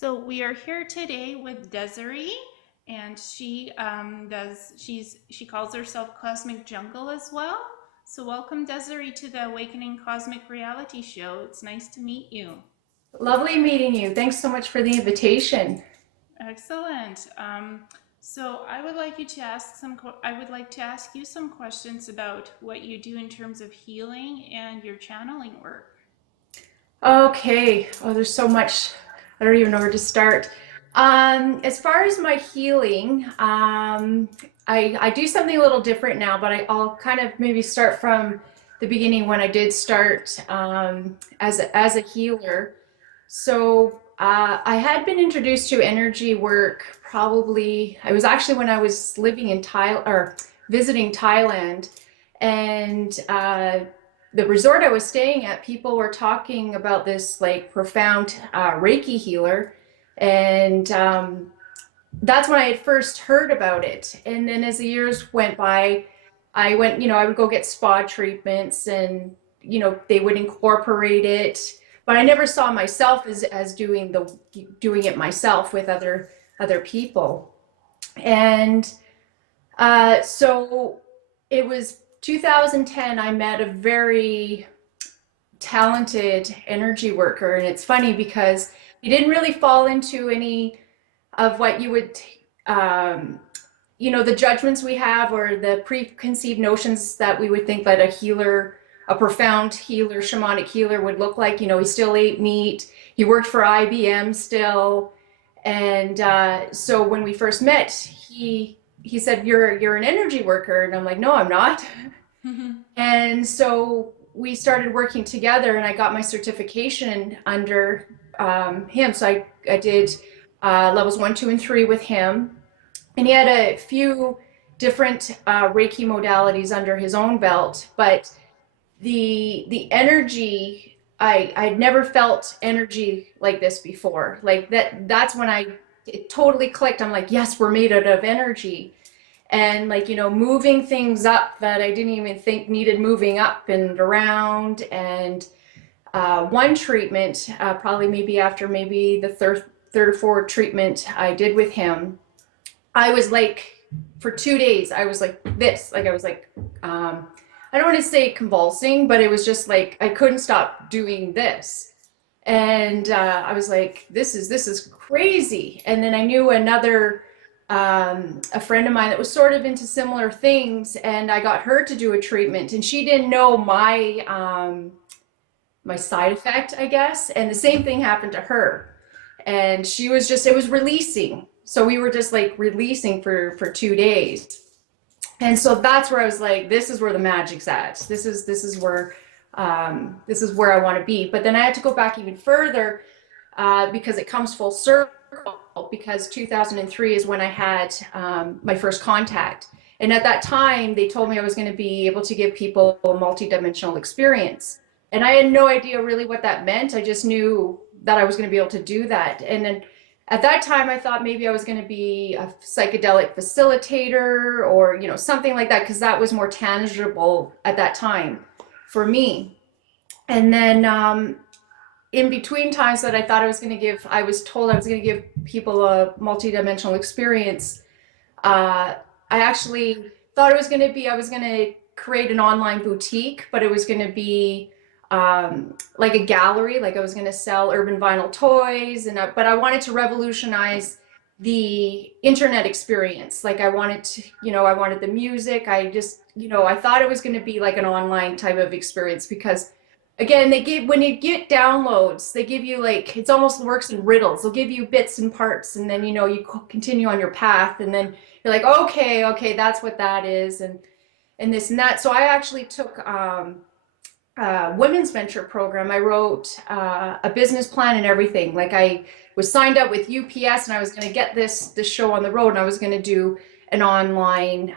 So we are here today with Desiree, and she calls herself Cosmic Jungle as well. So welcome Desiree to the Awakening Cosmic Reality Show. It's nice to meet you. Lovely meeting you. Thanks so much for the invitation. Excellent. So I would like to ask you some questions about what you do in terms of healing and your channeling work. Okay. Oh, there's so much. I don't even know where to start. As far as my healing, I do something a little different now, but I'll kind of maybe start from the beginning when I did start as a healer. So I had been introduced to energy work probably, I was actually when I was living in Thailand or visiting Thailand, and the resort I was staying at, people were talking about this like profound Reiki healer, and that's when I had first heard about it. And then as the years went by, I went, I would go get spa treatments, and they would incorporate it, but I never saw myself as doing it myself with other people. And so it was 2010, I met a very talented energy worker. And it's funny because he didn't really fall into any of what you would, um, the judgments we have or the preconceived notions that we would think that a profound healer, shamanic healer would look like. He still ate meat. He worked for IBM still. And so when we first met, he said, you're an energy worker. And I'm like, no, I'm not. And so we started working together, and I got my certification under him. So I did levels 1, 2, and 3 with him. And he had a few different Reiki modalities under his own belt, but the energy, I'd never felt energy like this before. Like that's when it totally clicked. I'm like, yes, we're made out of energy. And like, moving things up that I didn't even think needed moving up and around. And one treatment, probably maybe after maybe the third or fourth treatment I did with him, I was like, for 2 days, I was like this, like I was like, I don't want to say convulsing, but it was just like I couldn't stop doing this. And I was like, this is crazy. And then I knew a friend of mine that was sort of into similar things, and I got her to do a treatment, and she didn't know my side effect, I guess. And the same thing happened to her. And she was just, it was releasing. So we were just like releasing for 2 days. And so that's where I was like, this is where the magic's at. This is where I want to be. But then I had to go back even further because it comes full circle. Because 2003 is when I had my first contact, and at that time they told me I was going to be able to give people a multi-dimensional experience, and I had no idea really what that meant. I just knew that I was going to be able to do that. And then at that time I thought maybe I was going to be a psychedelic facilitator or something like that, because that was more tangible at that time for me. And then in between times that I thought I was told I was going to give people a multi-dimensional experience, I actually thought I was going to create an online boutique, but it was going to be like a gallery, like I was going to sell urban vinyl toys, but I wanted to revolutionize the internet experience. Like I wanted the music. I thought it was going to be like an online type of experience because again, when you get downloads, they give you like, it's almost works in riddles. They'll give you bits and parts, and then you continue on your path, and then you're like, okay, that's what that is, and this and that. So I actually took a women's venture program. I wrote a business plan and everything. Like I was signed up with UPS, and I was going to get this show on the road, and I was going to do an online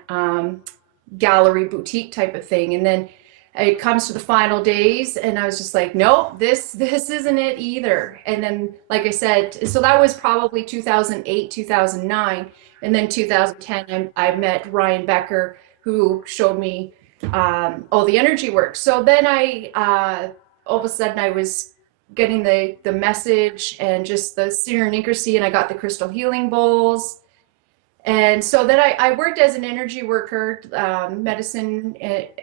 gallery boutique type of thing. And then it comes to the final days, and I was just like, nope, this isn't it either. And then, like I said, so that was probably 2008, 2009. And then 2010, I met Ryan Becker, who showed me all the energy work. So then all of a sudden I was getting the message and just the synchronicity, and I got the crystal healing bowls. And so then I worked as an energy worker, medicine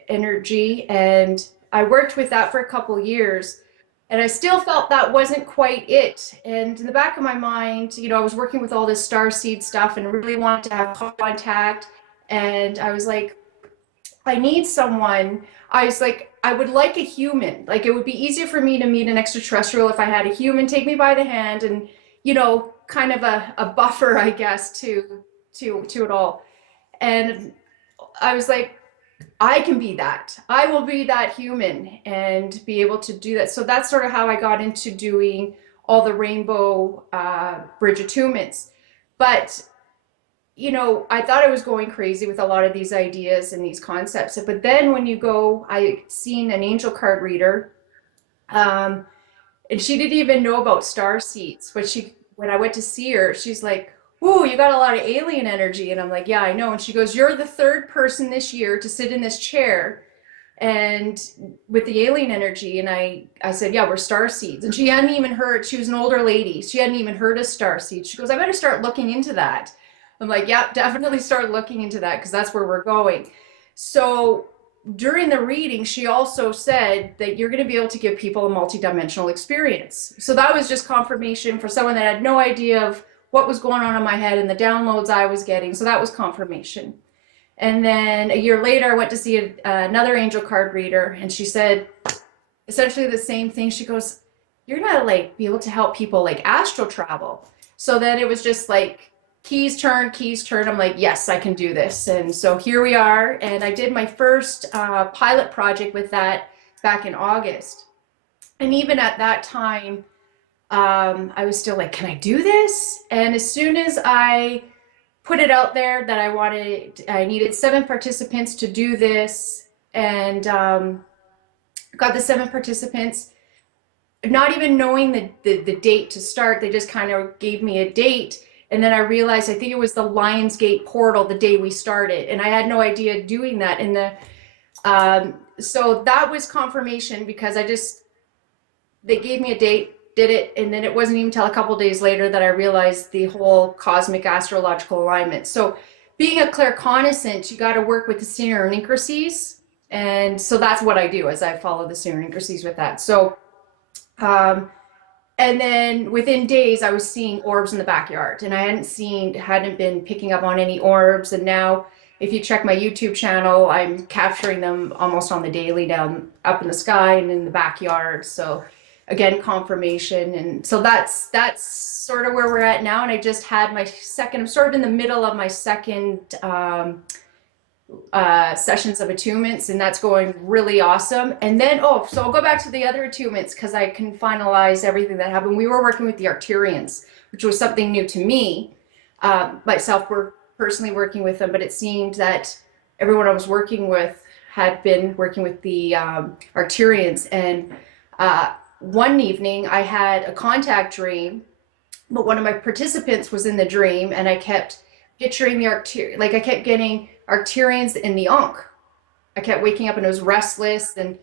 energy, and I worked with that for a couple years. And I still felt that wasn't quite it. And in the back of my mind, I was working with all this star seed stuff and really wanted to have contact. And I was like, I need someone. I was like, I would like a human. Like, it would be easier for me to meet an extraterrestrial if I had a human take me by the hand and, kind of a buffer, I guess, to it all. And I was like, I can be that. I will be that human and be able to do that. So that's sort of how I got into doing all the rainbow bridge attunements. But I thought I was going crazy with a lot of these ideas and these concepts. But then when you go, I seen an angel card reader, and she didn't even know about star seeds. But when I went to see her, she's like, "Ooh, you got a lot of alien energy." And I'm like, "Yeah, I know." And she goes, "You're the third person this year to sit in this chair and with the alien energy." And I said, "Yeah, we're star seeds." And she hadn't even heard, she was an older lady. She hadn't even heard of star seeds. She goes, "I better start looking into that." I'm like, "Yeah, definitely start looking into that because that's where we're going." So during the reading, she also said that you're going to be able to give people a multidimensional experience. So that was just confirmation for someone that had no idea of what was going on in my head and the downloads I was getting. So that was confirmation. And then a year later, I went to see another angel card reader, and she said essentially the same thing. She goes, "You're gonna be able to help people astral travel." So then it was just like keys turn. I'm like, yes, I can do this. And so here we are. And I did my first pilot project with that back in August. And even at that time, I was still like, can I do this? And as soon as I put it out there that I needed 7 participants to do this, and got the 7 participants, not even knowing the date to start. They just kind of gave me a date. And then I realized, I think it was the Lionsgate portal the day we started. And I had no idea doing that. So that was confirmation because they gave me a date, did it. And then it wasn't even until a couple of days later that I realized the whole cosmic astrological alignment. So being a claircognizant, you got to work with the synchronicities. And so that's what I do, as I follow the synchronicities with that. So, and then within days, I was seeing orbs in the backyard, and I hadn't been picking up on any orbs. And now, if you check my YouTube channel, I'm capturing them almost on the daily down up in the sky and in the backyard. So again, confirmation. And so that's sort of where we're at now. And I just had I'm sort of in the middle of my second sessions of attunements, and that's going really awesome. And then so I'll go back to the other attunements because I can finalize everything that happened. We were working with the Arcturians, which was something new to me. Myself, we're personally working with them, but it seemed that everyone I was working with had been working with the Arcturians. And one evening I had a contact dream, but one of my participants was in the dream, and I kept picturing the Arcturian, I kept getting Arcturians in the Ankh. I kept waking up and I was restless. And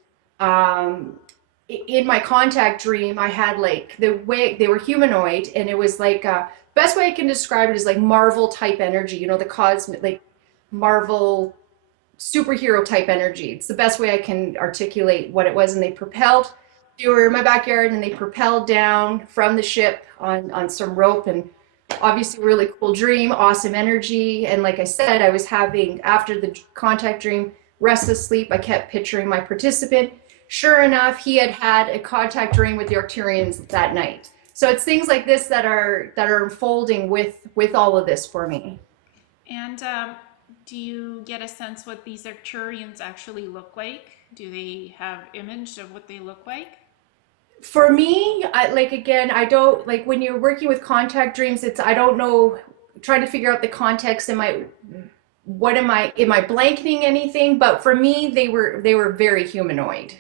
in my contact dream, I had the way they were humanoid, and it was best way I can describe it is Marvel type energy, the cosmic, Marvel superhero type energy. It's the best way I can articulate what it was. And they were in my backyard, and they propelled down from the ship on some rope, and obviously really cool dream, awesome energy. And like I said, I was having, after the contact dream, restless sleep. I kept picturing my participant. Sure enough, he had a contact dream with the Arcturians that night. So it's things like this that are unfolding with all of this for me. And do you get a sense what these Arcturians actually look like? Do they have image of what they look like? For me, I don't, when you're working with contact dreams, I don't know, trying to figure out the context. Am I blanketing anything? But for me, they were very humanoid,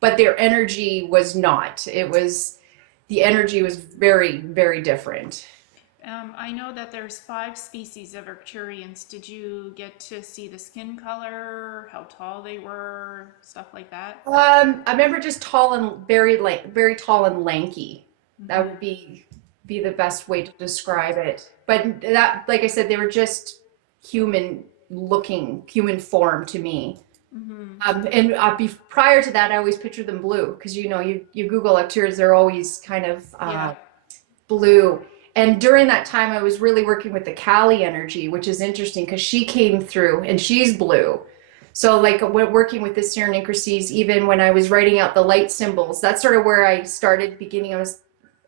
but their energy was not. The energy was very, very different. I know that there's 5 species of Arcturians. Did you get to see the skin color, how tall they were, stuff like that? I remember just tall and very tall and lanky. That would be the best way to describe it. But that, like I said, they were just human looking, human form to me. And prior to that, I always pictured them blue because you Google Arcturians, they're always kind of Yeah. blue. And during that time, I was really working with the Kali energy, which is interesting because she came through and she's blue. So, like, working with the synchronicities, even when I was writing out the light symbols, that's sort of where I started beginning.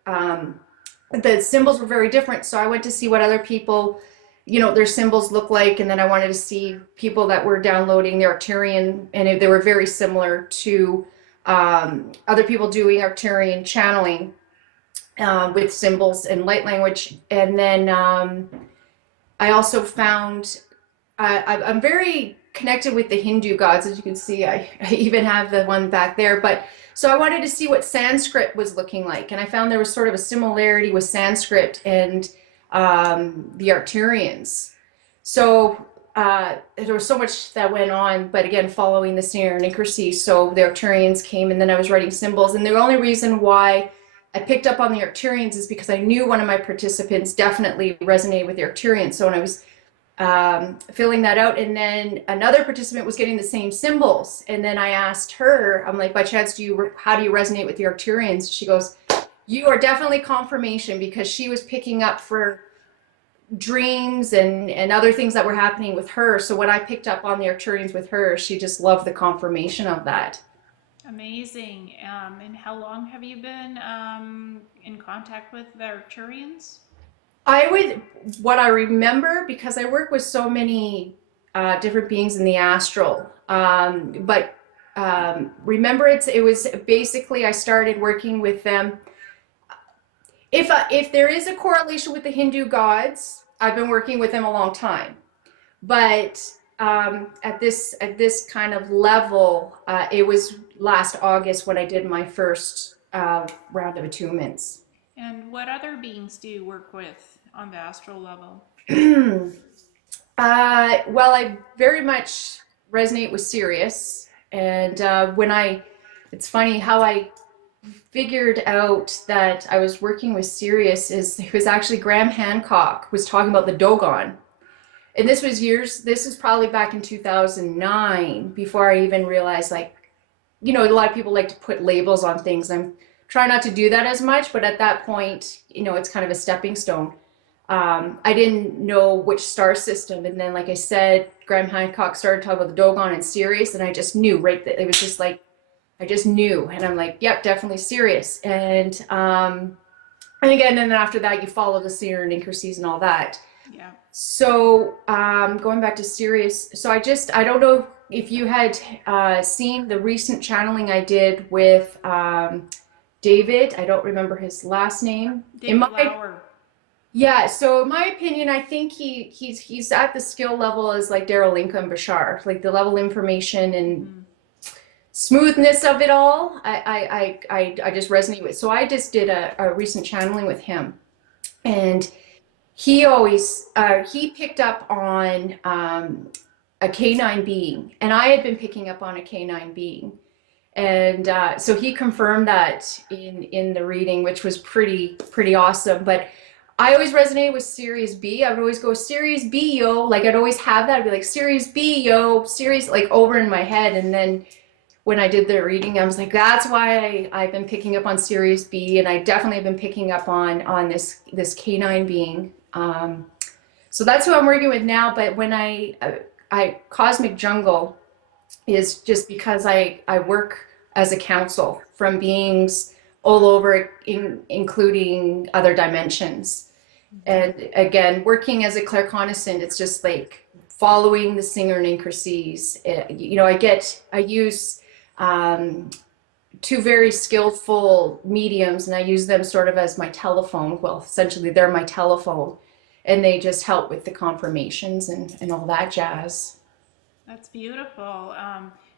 Um, the symbols were very different. So I went to see what other people, their symbols look like. And then I wanted to see people that were downloading the Arcturian, and they were very similar to other people doing Arcturian channeling with symbols and light language. And then I also found I'm very connected with the Hindu gods, as you can see. I even have the one back there. But so I wanted to see what Sanskrit was looking like, and I found there was sort of a similarity with Sanskrit and the Arcturians. So there was so much that went on, but again, following the synchronicity. So the Arcturians came, and then I was writing symbols. And the only reason why I picked up on the Arcturians is because I knew one of my participants definitely resonated with the Arcturians. So when I was filling that out, and then another participant was getting the same symbols, and then I asked her, I'm like, by chance, how do you resonate with the Arcturians? She goes, you are definitely confirmation, because she was picking up for dreams and other things that were happening with her. So when I picked up on the Arcturians with her, she just loved the confirmation of that. Amazing. And how long have you been in contact with the Arcturians? What I remember, because I work with so many different beings in the astral, but remember it was basically I started working with them. If there is a correlation with the Hindu gods, I've been working with them a long time. But at this kind of level, it was last August when I did my first round of attunements. And what other beings do you work with on the astral level? Well, I very much resonate with Sirius, and it's funny how I figured out that I was working with Sirius is it was actually Graham Hancock was talking about the Dogon, and this is probably back in 2009 before I even realized, like, a lot of people like to put labels on things. I'm trying not to do that as much, but at that point, it's kind of a stepping stone. I didn't know which star system, and then, like I said, Graham Hancock started talking about the Dogon and Sirius, and I just knew right that it was just like I just knew, and I'm like, yep, definitely Sirius. And again, and then after that, you follow the synchronicities and all that. Yeah. So going back to Sirius, so I don't know if you had seen the recent channeling I did with David. I don't remember his last name. David Lauer. Yeah, so in my opinion, I think he's at the skill level as like Daryl Lincoln Bashar, like the level of information and smoothness of it all. I just resonate with. So I just did a recent channeling with him, and he always he picked up on a canine being, and I had been picking up on a canine being, and so he confirmed that in the reading, which was pretty awesome. But I always resonated with Sirius B. I would always go, Sirius B, yo. Like, I'd always have that. I'd be like, Sirius B, yo, Sirius, like, over in my head. And then when I did the reading, I was like, that's why I've been picking up on Sirius B. And I definitely have been picking up on this canine being. So that's who I'm working with now. But when I Cosmic Jungle is just because I work as a council from beings all over, including other dimensions. And again, working as a claircognizant, it's just like following the synchronicities. I use two very skillful mediums, and I use them sort of as my telephone. Well, essentially, they're my telephone, and they just help with the confirmations and all that jazz. That's beautiful.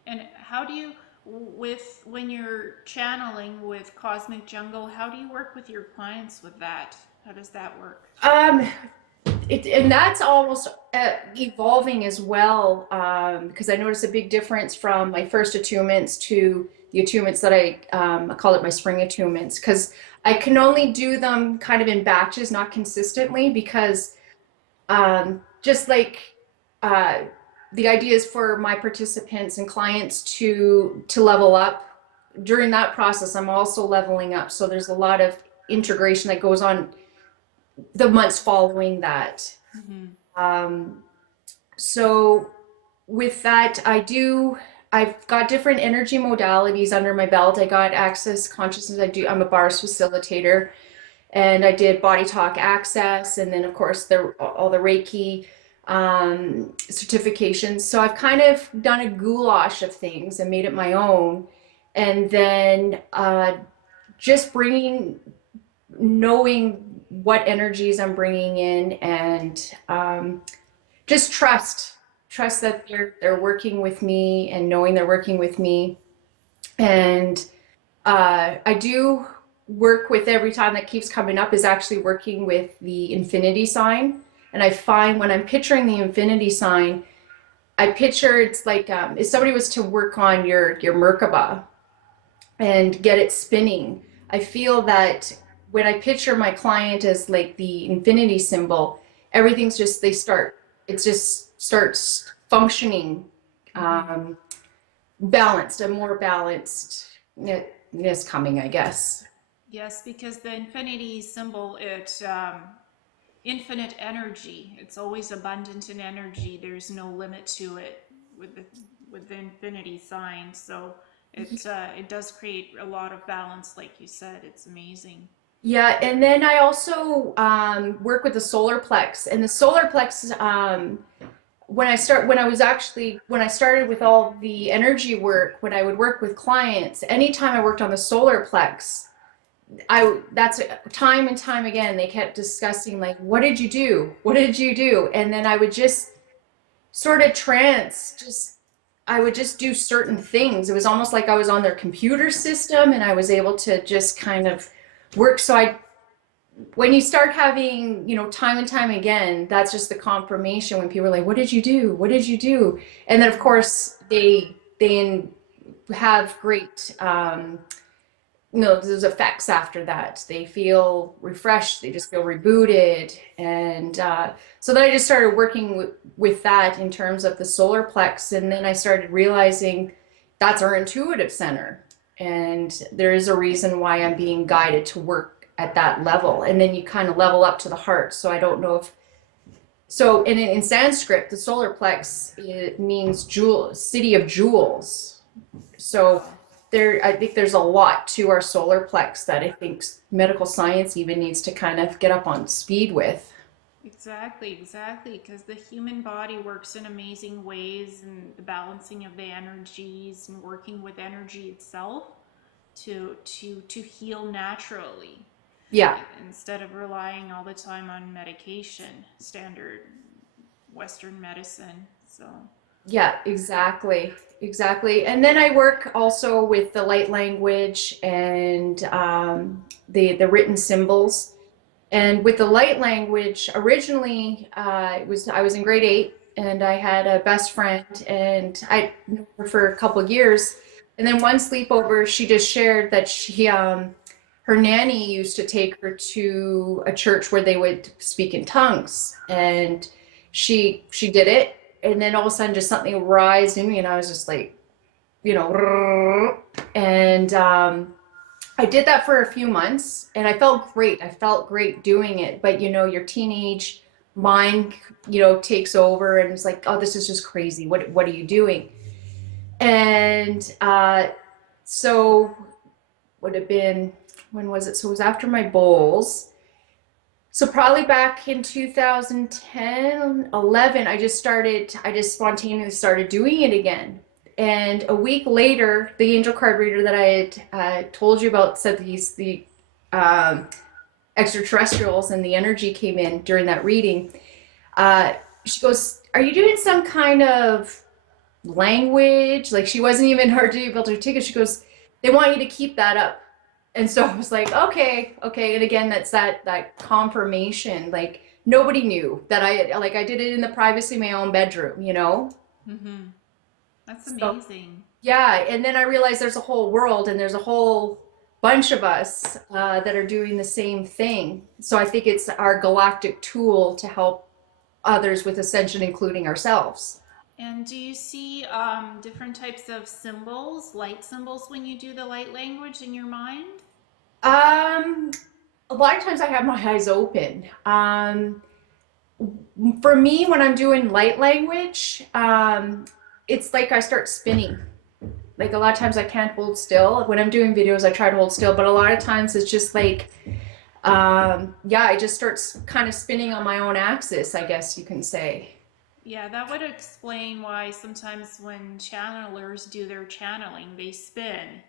And how do you, when you're channeling with Cosmic Jungle, how do you work with your clients with that? How does that work? Um, and that's almost evolving as well, because I noticed a big difference from my first attunements to the attunements that I call it my spring attunements, because I can only do them kind of in batches, not consistently, because just like uh, the idea is for my participants and clients to level up. During that process, I'm also leveling up, so there's a lot of integration that goes on the months following that. Mm-hmm. Um, so with that, I've got different energy modalities under my belt. I got access consciousness. I'm a bars facilitator, and I did body talk access, and then of course all the Reiki certifications. So I've kind of done a goulash of things and made it my own. And then just knowing what energies I'm bringing in, and just trust that they're working with me, and knowing they're working with me. And I do work with, every time that keeps coming up is actually working with the infinity sign. And I find when I'm picturing the infinity sign, I picture it's like if somebody was to work on your Merkaba and get it spinning. I feel that when I picture my client as like the infinity symbol, everything's just, it just starts functioning Mm-hmm. um, balanced, a more balancedness coming, I guess. Yes, because the infinity symbol, it infinite energy. It's always abundant in energy. There's no limit to it with the infinity sign. So it does create a lot of balance, like you said. It's amazing. Yeah, and then I also work with the solar plex, and the solar plex, when I started with all the energy work, when I would work with clients, anytime I worked on the solar plex, that's time and time again, they kept discussing like, what did you do? What did you do? And then I would just sort of I would just do certain things. It was almost like I was on their computer system, and I was able to just kind of work. So when you start having, time and time again, that's just the confirmation when people are like, what did you do? What did you do? And then of course they have great, there's effects after that. They feel refreshed, they just feel rebooted. And so then I just started working with that in terms of the solar plex. And then I started realizing that's our intuitive center. And there is a reason why I'm being guided to work at that level. And then you kind of level up to the heart. So I don't know if, so in Sanskrit, the solar plex, it means jewel, city of jewels. So Wow. I think there's a lot to our solar plex that I think medical science even needs to kind of get up on speed with. Exactly, exactly. Because the human body works in amazing ways, and the balancing of the energies and working with energy itself to heal naturally, Yeah, instead of relying all the time on medication, standard Western medicine. So, yeah, exactly. Exactly. And then I work also with the light language and the written symbols. And with the light language, originally, I was in grade 8, and I had a best friend, and I knew her for a couple of years. And then one sleepover, she just shared that her nanny used to take her to a church where they would speak in tongues, and she did it, and then all of a sudden, just something rised in me, and I was just like, and I did that for a few months, and I felt great. I felt great doing it. But your teenage mind, takes over, and it's like, oh, this is just crazy. What are you doing? And so would have been, when was it? So it was after my bowls. So probably back in 2010, 11, I just spontaneously started doing it again. And a week later, the angel card reader that I had told you about said the um, extraterrestrials and the energy came in during that reading. Uh, she goes, "Are you doing some kind of language?" Like, she wasn't even hard to be able to articulate. She goes, "They want you to keep that up." And so I was like, okay, okay. And again, that's that confirmation. Like nobody knew that I did it in the privacy of my own bedroom, you know? Mm-hmm. That's So amazing. yeah, and then I realized there's a whole world and there's a whole bunch of us that are doing the same thing. So I think it's our galactic tool to help others with ascension, including ourselves. And do you see different types of symbols, light symbols, when you do the light language in your mind? Um, a lot of times I have my eyes open. For me, when I'm doing light language, it's like I start spinning. Like a lot of times I can't hold still. When I'm doing videos, I try to hold still, but a lot of times it's just like, yeah, I just start kind of spinning on my own axis, I guess you can say. Yeah, that would explain why sometimes when channelers do their channeling, they spin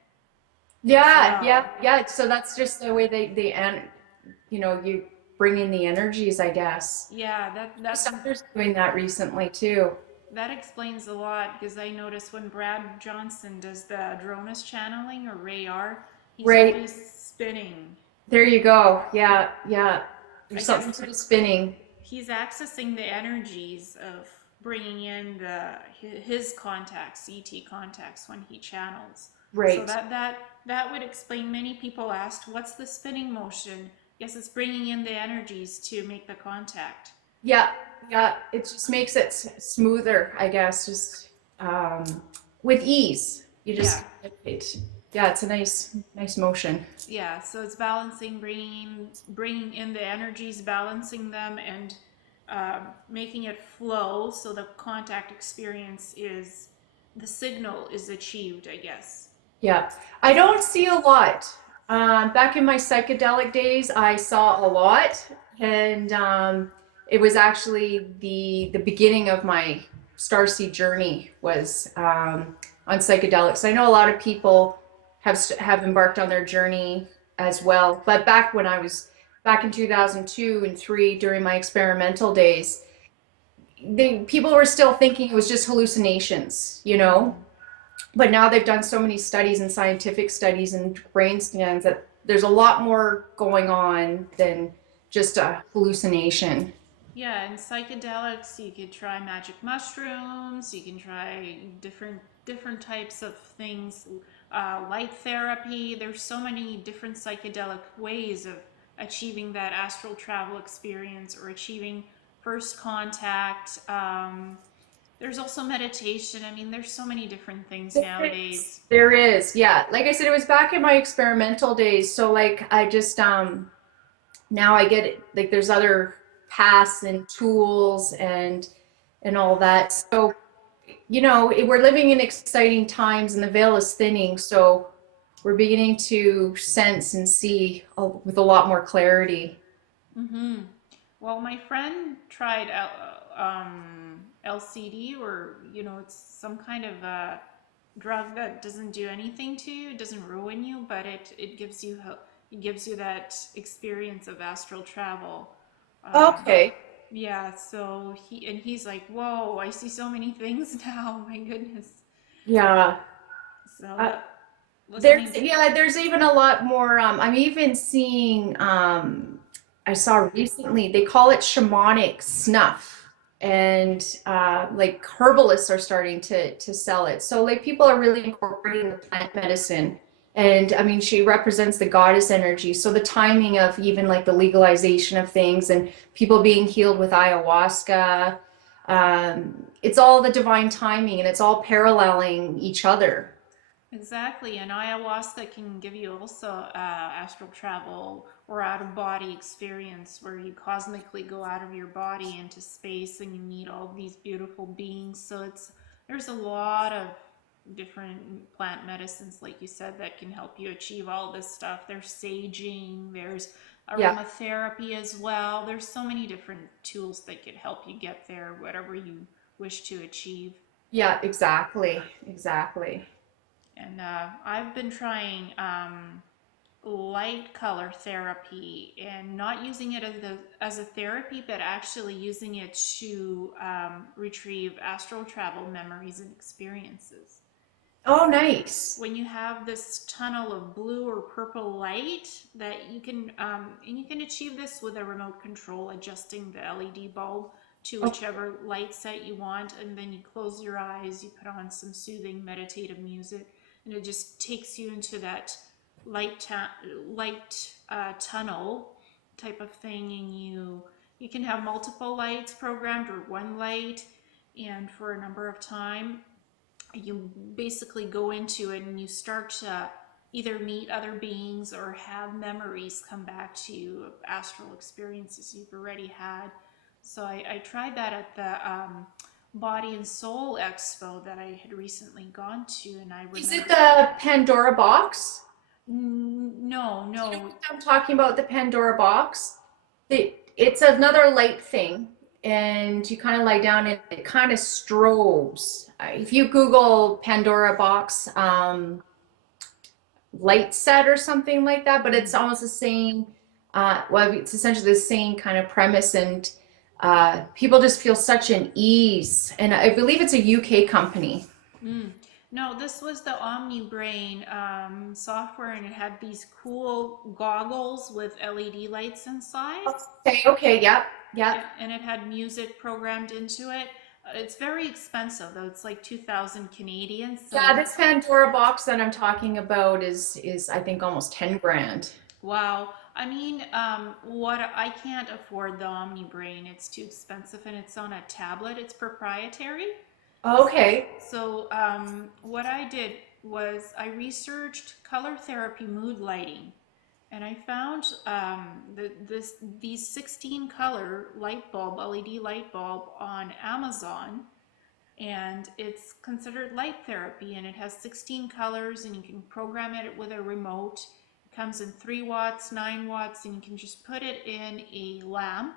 as Yeah, yeah, well. yeah. So that's just the way and you bring in the energies, I guess. Yeah, Others doing that recently too. that explains a lot because I notice when Brad Johnson does the Dronus channeling or Ray R, he's Right. always spinning. There you go. Yeah, yeah. I There's guess something to the spinning. he's accessing the energies of bringing in the his contacts, ET contacts when he channels. So Right. that would explain. Many people asked, "What's the spinning motion?" Yes, it's bringing in the energies to make the contact. Yeah, yeah. It just makes it smoother, I guess, just um, with ease. You Yeah, just, yeah, it's a nice motion. yeah. So it's balancing, bringing in the energies, balancing them, and making it flow. So the contact experience is the signal is achieved, I guess. Yeah, I don't see a lot. Back in my psychedelic days, I saw a lot, and it was actually the beginning of my starseed journey was on psychedelics. I know a lot of people have embarked on their journey as well, but back when I was back in 2002 and 3 during my experimental days, people were still thinking it was just hallucinations, you know? Mm-hmm. But now they've done so many studies and scientific studies and brain scans that there's a lot more going on than just a hallucination. Yeah, and psychedelics, you could try magic mushrooms, you can try different types of things, light therapy. There's so many different psychedelic ways of achieving that astral travel experience or achieving first contact. There's also meditation. I mean, there's so many different things nowadays. There is, yeah. Like I said, it was back in my experimental days. So like I just now I get it, like there's other paths and tools and all that. So, we're living in exciting times and the veil is thinning. So we're beginning to sense and see with a lot more clarity. Mm-hmm. Well, my friend tried LCD, or it's some kind of a drug that doesn't do anything to you, it doesn't ruin you, but it gives you that experience of astral travel. Um, Okay. yeah, so he's like, "Whoa, I see so many things now. My goodness." Yeah. So Uh, listening to there's even a lot more. I'm even seeing, I saw recently, they call it shamanic snuff. And like herbalists are starting to sell it. So like people are really incorporating the plant medicine. And I mean, she represents the goddess energy. So the timing of even like the legalization of things and people being healed with ayahuasca, it's all the divine timing and it's all paralleling each other. exactly, and ayahuasca can give you also astral travel or out of body experience where you cosmically go out of your body into space and you meet all these beautiful beings. So there's a lot of different plant medicines, like you said, that can help you achieve all this stuff. There's saging, there's Yeah. aromatherapy as well. There's so many different tools that could help you get there, whatever you wish to achieve. Yeah, exactly. Exactly. And I've been trying light color therapy and not using it as a therapy, but actually using it to retrieve astral travel memories and experiences. Oh, nice. When you have this tunnel of blue or purple light that you can and you can achieve this with a remote control, adjusting the LED bulb to Oh, whichever light set you want, and then you close your eyes, you put on some soothing meditative music, and it just takes you into that light tunnel type of thing. And you can have multiple lights programmed or one light, and for a number of time you basically go into it and you start to either meet other beings or have memories come back to you of astral experiences you've already had. So I tried that at the Body and Soul Expo that I had recently gone to, and I is it remember. the Pandora box? No, Do you know no. what I'm talking about, the Pandora box? It's another light thing, and you kind of lie down and it kind of strobes. If you Google Pandora box, light set or something like that, but it's almost the same. Well, it's essentially the same kind of premise, and people just feel such an ease. And I believe it's a UK company. Mm. No, this was the OmniBrain software, and it had these cool goggles with LED lights inside. Okay, okay, yep, yep. And it had music programmed into it. It's very expensive though. It's like 2,000 Canadian. Yeah, So this Pandora box that I'm talking about is I think almost 10 grand. wow. I mean, what I can't afford the OmniBrain. It's too expensive, and it's on a tablet. It's proprietary. Okay. So what I did was I researched color therapy mood lighting, and I found these 16 color light bulb, LED light bulb on Amazon, and it's considered light therapy, and it has 16 colors, and you can program it with a remote. It comes in 3 watts, 9 watts, and you can just put it in a lamp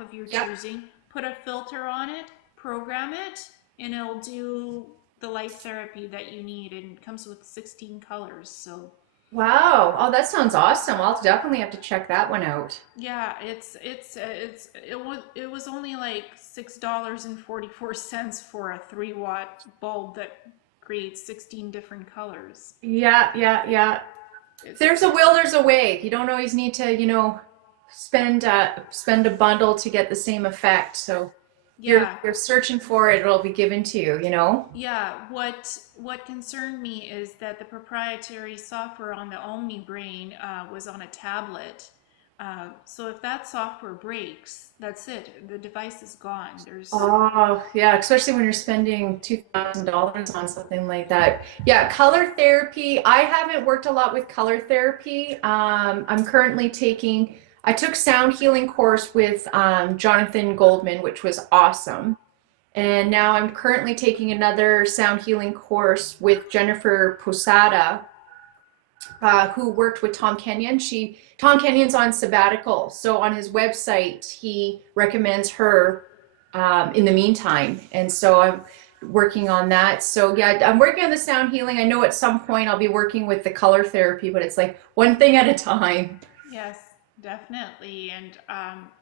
of your Yep. choosing, put a filter on it, program it, and it'll do the light therapy that you need. And it comes with 16 colors. So Wow. Oh, that sounds awesome. I'll definitely have to check that one out. yeah, it was only like $6.44 for a 3 watt bulb that creates 16 different colors. Yeah, yeah, yeah. If It's there's a will, there's a way. You don't always need to, spend a bundle to get the same effect. So if yeah. you're searching for it, it'll be given to you, you know? Yeah, what concerned me is that the proprietary software on the OmniBrain was on a tablet. So if that software breaks, that's it. The device is gone. There's Oh, yeah, especially when you're spending $2,000 on something like that. Yeah, color therapy. I haven't worked a lot with color therapy. I'm currently I took sound healing course with Jonathan Goldman, which was awesome. And now I'm currently taking another sound healing course with Jennifer Posada, who worked with Tom Kenyon. Tom Kenyon's on sabbatical, so on his website he recommends her in the meantime, and so I'm working on that. So yeah, I'm working on the sound healing. I know at some point I'll be working with the color therapy, but it's like one thing at a time. yes, definitely. And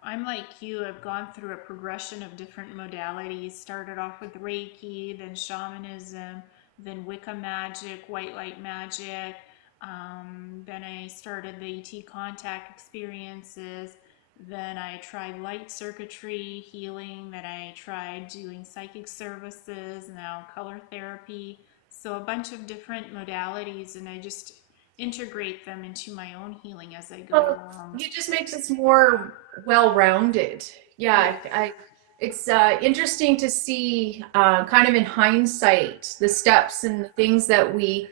I'm like you. I've gone through a progression of different modalities. Started off with Reiki, then shamanism, then Wicca magic, white light magic. Then I started the ET contact experiences. Then I tried light circuitry healing. Then I tried doing psychic services. Now color therapy. So a bunch of different modalities, and I just integrate them into my own healing as I go Well, along. it just makes us more well-rounded. Yeah, Yeah, it's interesting to see, kind of in hindsight, the steps and the things that we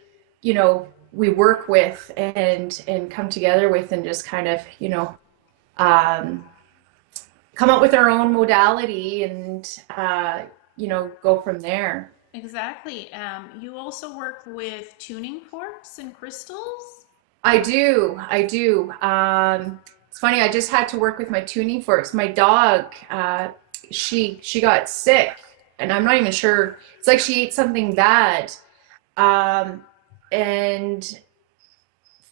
work with and come together with, and just kind of, um, come up with our own modality, and go from there. exactly. You also work with tuning forks and crystals. I do. I do. It's funny. I just had to work with my tuning forks. My dog, she got sick, and I'm not even sure. It's like she ate something bad. Um, and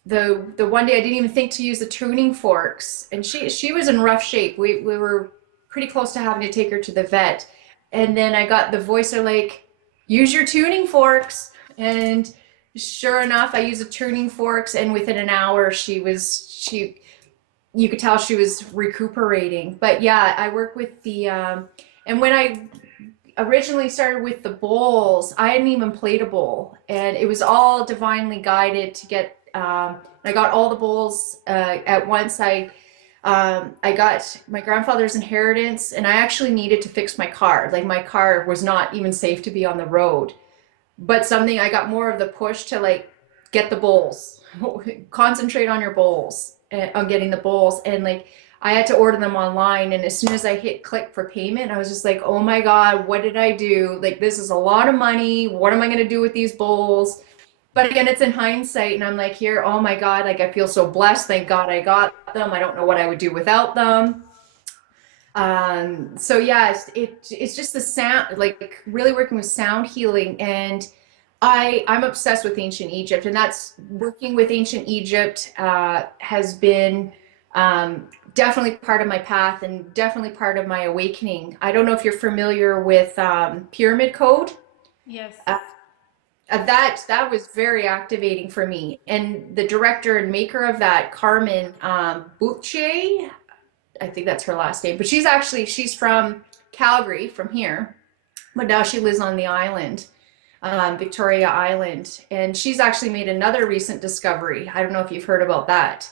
the one day I didn't even think to use the tuning forks, and she was in rough shape. We were pretty close to having to take her to the vet, and then I got the voice, are like, use your tuning forks. And sure enough, I used the tuning forks, and within an hour, you could tell she was recuperating. But yeah, I work with and when I originally started with the bowls, I hadn't even played a bowl, and it was all divinely guided to get. I got all the bowls at once. I got my grandfather's inheritance, and I actually needed to fix my car. Like my car was not even safe to be on the road, but something I got more of the push to like get the bowls, concentrate on your bowls, on getting the bowls, and like I had to order them online. And as soon as I hit click for payment, I was just like, oh my God, what did I do? Like, this is a lot of money. What am I going to do with these bowls? But again, it's in hindsight, and I'm like, here, oh my God, like I feel so blessed. Thank God I got them. I don't know what I would do without them. So yeah, it's just the sound, like really working with sound healing. And I'm obsessed with ancient Egypt, and that's working with ancient Egypt has been definitely part of my path and definitely part of my awakening. I don't know if you're familiar with pyramid code. Yes. That was very activating for me. And the director and maker of that, Carmen Buche, I think that's her last name, but she's from Calgary, from here, but now she lives on the island, Victoria Island, and she's actually made another recent discovery. I don't know if you've heard about that.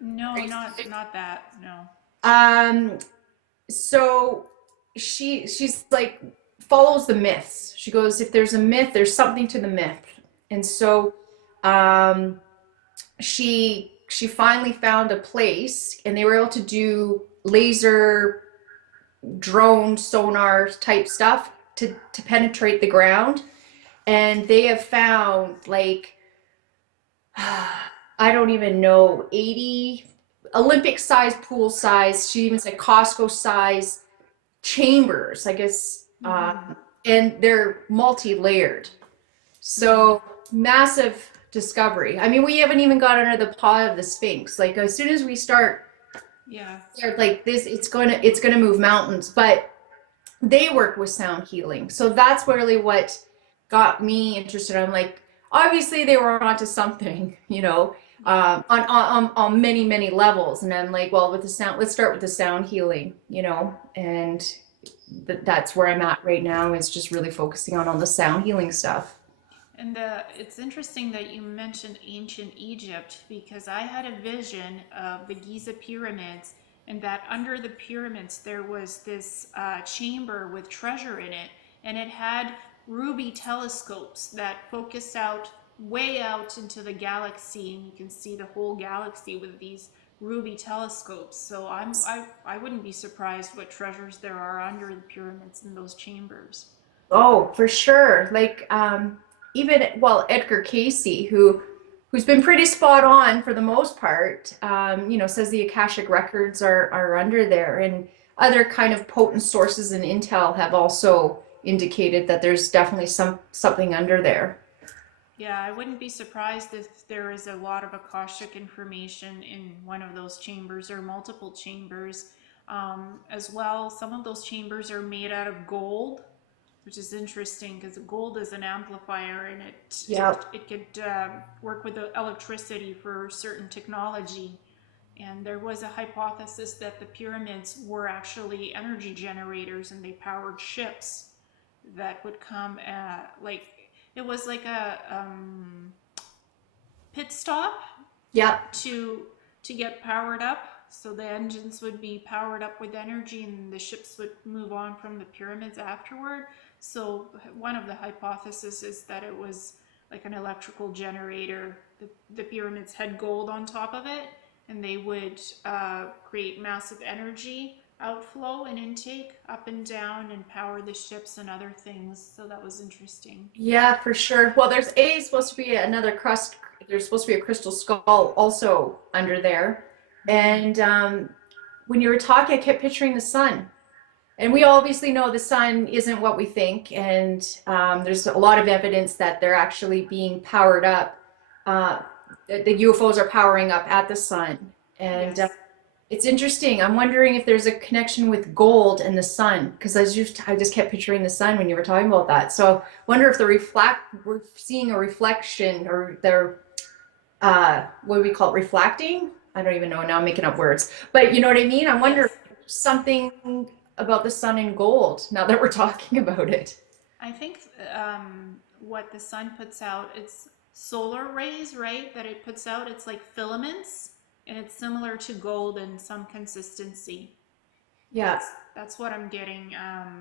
No, not that. No. Um, so she's like follows the myths. She goes, if there's a myth, there's something to the myth. And so um, she finally found a place, and they were able to do laser drone sonar type stuff to penetrate the ground. And they have found like I don't even know, 80 Olympic size, pool size, she even said Costco size chambers, I guess, Mm-hmm. and they're multi-layered. So massive discovery. I mean, we haven't even got under the paw of the Sphinx. Like as soon as we start Yeah. like this, it's gonna move mountains. But they work with sound healing. So that's really what got me interested. I'm like, obviously they were onto something, on many, many levels. And I'm like, well, with the sound, let's start with the sound healing, and that's where I'm at right now, is just really focusing on all the sound healing stuff. And it's interesting that you mentioned ancient Egypt because I had a vision of the Giza pyramids, and that under the pyramids there was this chamber with treasure in it, and it had ruby telescopes that focused out way out into the galaxy, and you can see the whole galaxy with these ruby telescopes. So I wouldn't be surprised what treasures there are under the pyramids in those chambers. Oh, for sure. Like even well, Edgar Casey, who's been pretty spot on for the most part, says the Akashic records are under there, and other kind of potent sources and intel have also indicated that there's definitely something under there. Yeah, I wouldn't be surprised if there is a lot of Akashic information in one of those chambers or multiple chambers. As well, some of those chambers are made out of gold, which is interesting because gold is an amplifier, and Yeah. it could work with the electricity for certain technology. And there was a hypothesis that the pyramids were actually energy generators, and they powered ships that would come like it was like a pit stop Yeah. to get powered up. So the engines would be powered up with energy, and the ships would move on from the pyramids afterward. So one of the hypotheses is that it was like an electrical generator. The pyramids had gold on top of it, and they would create massive energy outflow and intake up and down and power the ships and other things. So that was interesting. Yeah, for sure. Well, supposed to be another crust. There's supposed to be a crystal skull also under there. Mm-hmm. And when you were talking, I kept picturing the sun. And we obviously know the sun isn't what we think. And there's a lot of evidence that they're actually being powered up. Uh, the UFOs are powering up at the sun. And Yes. It's interesting. I'm wondering if there's a connection with gold and the sun, because I just kept picturing the sun when you were talking about that. So wonder if we're seeing a reflection, or they're what do we call it, reflecting? I don't even know. Now I'm making up words. But you know what I mean? I wonder Yes. if something about the sun and gold now that we're talking about it. I think what the sun puts out, it's solar rays, right? That it puts out, it's like filaments, and it's similar to gold in some consistency. Yeah. That's what I'm getting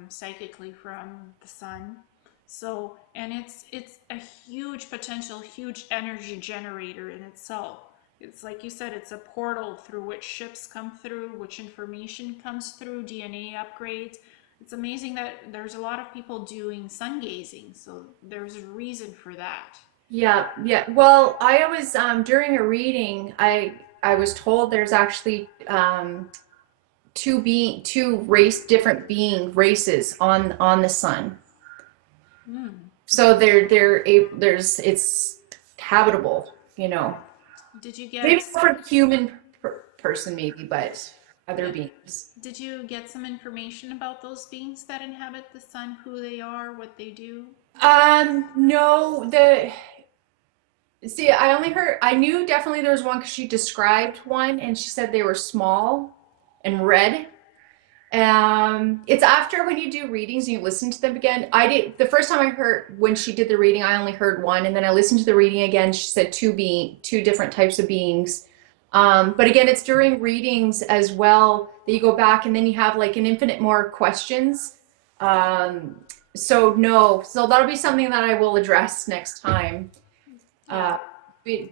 psychically from the sun. So, and it's a huge potential, huge energy generator in itself. It's like you said, it's a portal through which ships come through, which information comes through, DNA upgrades. It's amazing that there's a lot of people doing sun gazing, so there's a reason for that. Yeah, yeah. Well, I was during a reading, I was told there's actually two different being races on the sun. Hmm. So there's it's habitable, you know. Did you Maybe get not for the human person, maybe, but other did, beings. did you get some information about those beings that inhabit the sun, who they are, what they do? No, the see, I knew definitely there was one because she described one and she said they were small and red. It's after when you do readings and you listen to them again. I did the first time I heard when she did the reading, I only heard one, and then I listened to the reading again. She said two different types of beings. But again, it's during readings as well that you go back and then you have like an infinite more questions. Um, so no, so that'll be something that I will address next time. Yeah. Uh,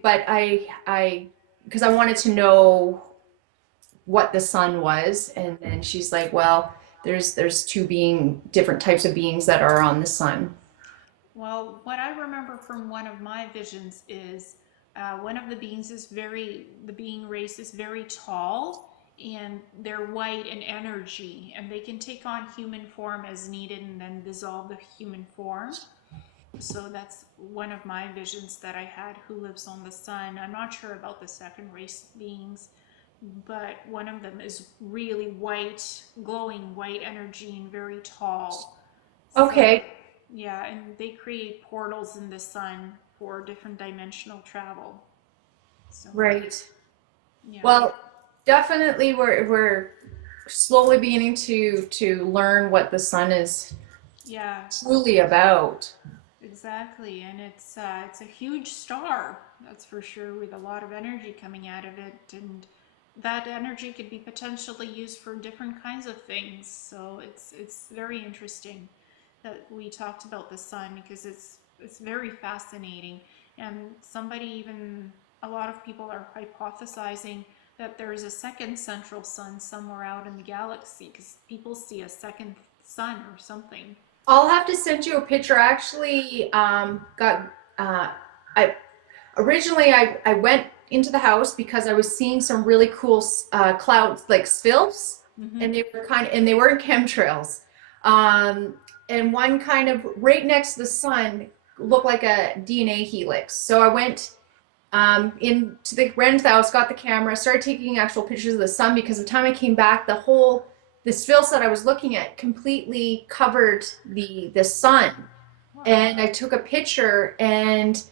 but because I wanted to know what the sun was, and then she's like, well, there's different types of beings that are on the sun. Well, what I remember from one of my visions is one of the beings the being race is very tall, and they're white in energy, and they can take on human form as needed and then dissolve the human form. So that's one of my visions that I had, who lives on the sun. I'm not sure about the second race beings, but one of them is really white, glowing white energy and very tall. So, Okay, yeah, and they create portals in the sun for different dimensional travel. So, right. yeah, Well, definitely we're slowly beginning to learn what the sun is yeah, truly about. exactly. And it's a huge star, that's for sure, with a lot of energy coming out of it, and that energy could be potentially used for different kinds of things. So it's very interesting that we talked about the sun, because it's very fascinating. And somebody even a lot of people are hypothesizing that there is a second central sun somewhere out in the galaxy, because people see a second sun or something. I'll have to send you a picture. I actually got I originally I went into the house because I was seeing some really cool clouds like sylphs, Mm-hmm. and they were in chemtrails. Um, and one kind of right next to the sun looked like a DNA helix. So I went into the ran to the house, got the camera, started taking actual pictures of the sun, because by the time I came back, the sylphs that I was looking at completely covered the sun. Wow. And I took a picture, and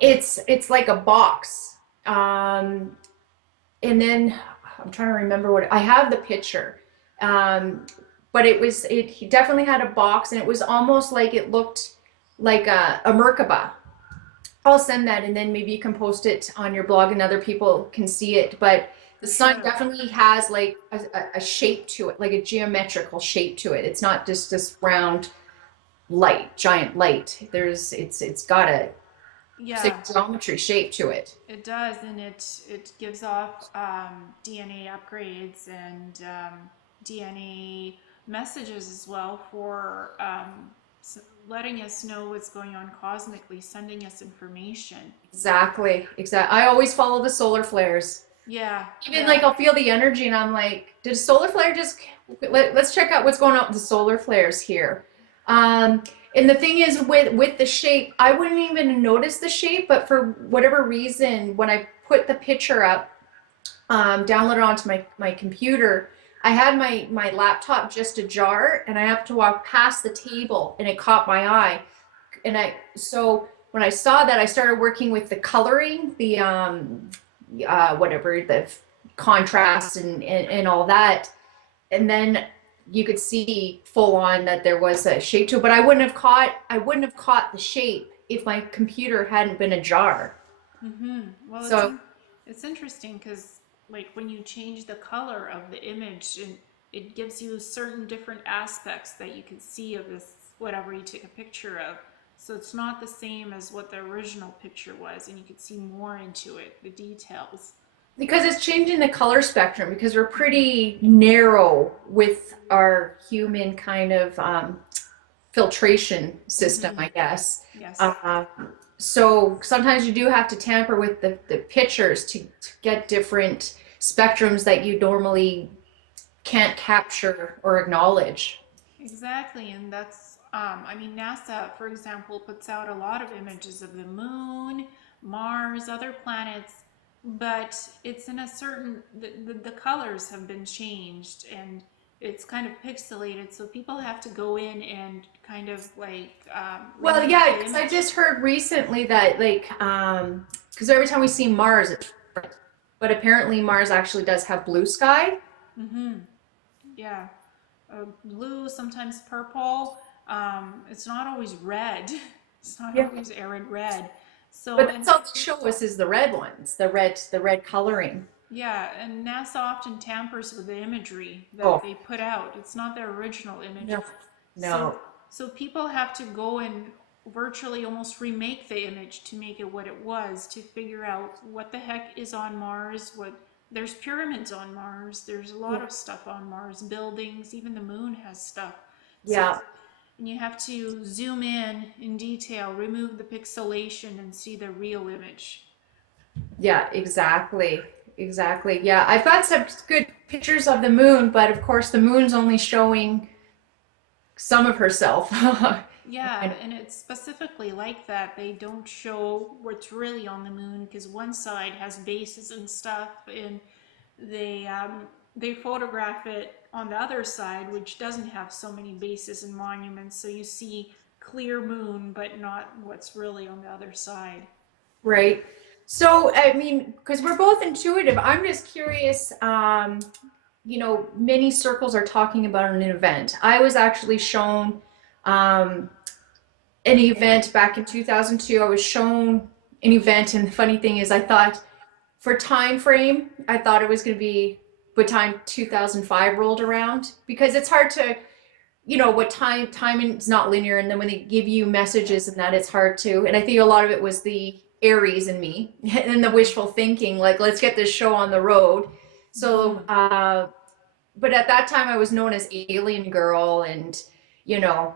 it's like a box. And then I'm trying to remember what I have the picture. Um, but it he definitely had a box, and it was almost like it looked like a Merkaba. I'll send that, and then maybe you can post it on your blog and other people can see it. But the For sun sure. definitely has like a shape to it, like a geometrical shape to it. It's not just this round light, giant light. It's got a Yeah, geometry shape to it. it does, and it gives off DNA upgrades and DNA messages as well for letting us know what's going on cosmically, sending us information. Exactly, exactly. I always follow the solar flares. Yeah, Even yeah, like I'll feel the energy, and I'm like, did a solar flare just let's check out what's going on with the solar flares here. Um, and the thing is with the shape, I wouldn't even notice the shape, but for whatever reason, when I put the picture up, downloaded onto my computer. I had my laptop just ajar, and I happened to walk past the table, and it caught my eye. And so when I saw that, I started working with the coloring, the whatever, the contrast and all that. And then you could see full on that there was a shape to it, but I wouldn't have caught the shape if my computer hadn't been ajar. Well, So it's interesting because like when you change the color of the image, and it gives you certain different aspects that you can see of this whatever you take a picture of. So it's not the same as what the original picture was, and you can see more into it, the details. because it's changing the color spectrum, because we're pretty narrow with our human kind of filtration system, I guess. Yes. Uh, so sometimes you do have to tamper with the pictures to get different spectrums that you normally can't capture or acknowledge. Exactly, and that's, I mean, NASA, for example, puts out a lot of images of the moon, Mars, other planets, but it's in a certain, the colors have been changed and it's kind of pixelated, so people have to go in and kind of like Well, remove yeah, the because I image. just heard recently that like because every time we see Mars, but apparently Mars actually does have blue sky. Mm-hmm. Yeah. Blue, sometimes purple. It's not always red. It's not Yeah. always arid red. So, But and that's all they show us is the red ones, the red coloring. yeah, and NASA often tampers with the imagery that Oh, they put out. It's not their original image. no, So, no. so people have to go and virtually almost remake the image to make it what it was, to figure out what the heck is on Mars, what there's pyramids on Mars, there's a lot of stuff on Mars, buildings, even the moon has stuff. So, Yeah, and you have to zoom in detail, remove the pixelation and see the real image. yeah, exactly. Exactly. Yeah, I've got some good pictures of the moon, but of course the moon's only showing some of herself. Yeah, And and it's specifically like that. They don't show what's really on the moon because one side has bases and stuff, and they photograph it on the other side, which doesn't have so many bases and monuments. So you see clear moon, but not what's really on the other side. right. So, I mean, because we're both intuitive, I'm just curious. Many circles are talking about an event. I was actually shown um, an event back in 2002. I was shown an event, and the funny thing is, I thought for time frame, I thought it was going to be by time 2005 rolled around, because it's hard to, what time is not linear, and then when they give you messages and that, it's hard to. And I think a lot of it was the Aries in me and the wishful thinking, like, let's get this show on the road. So but at that time I was known as Alien Girl, and you know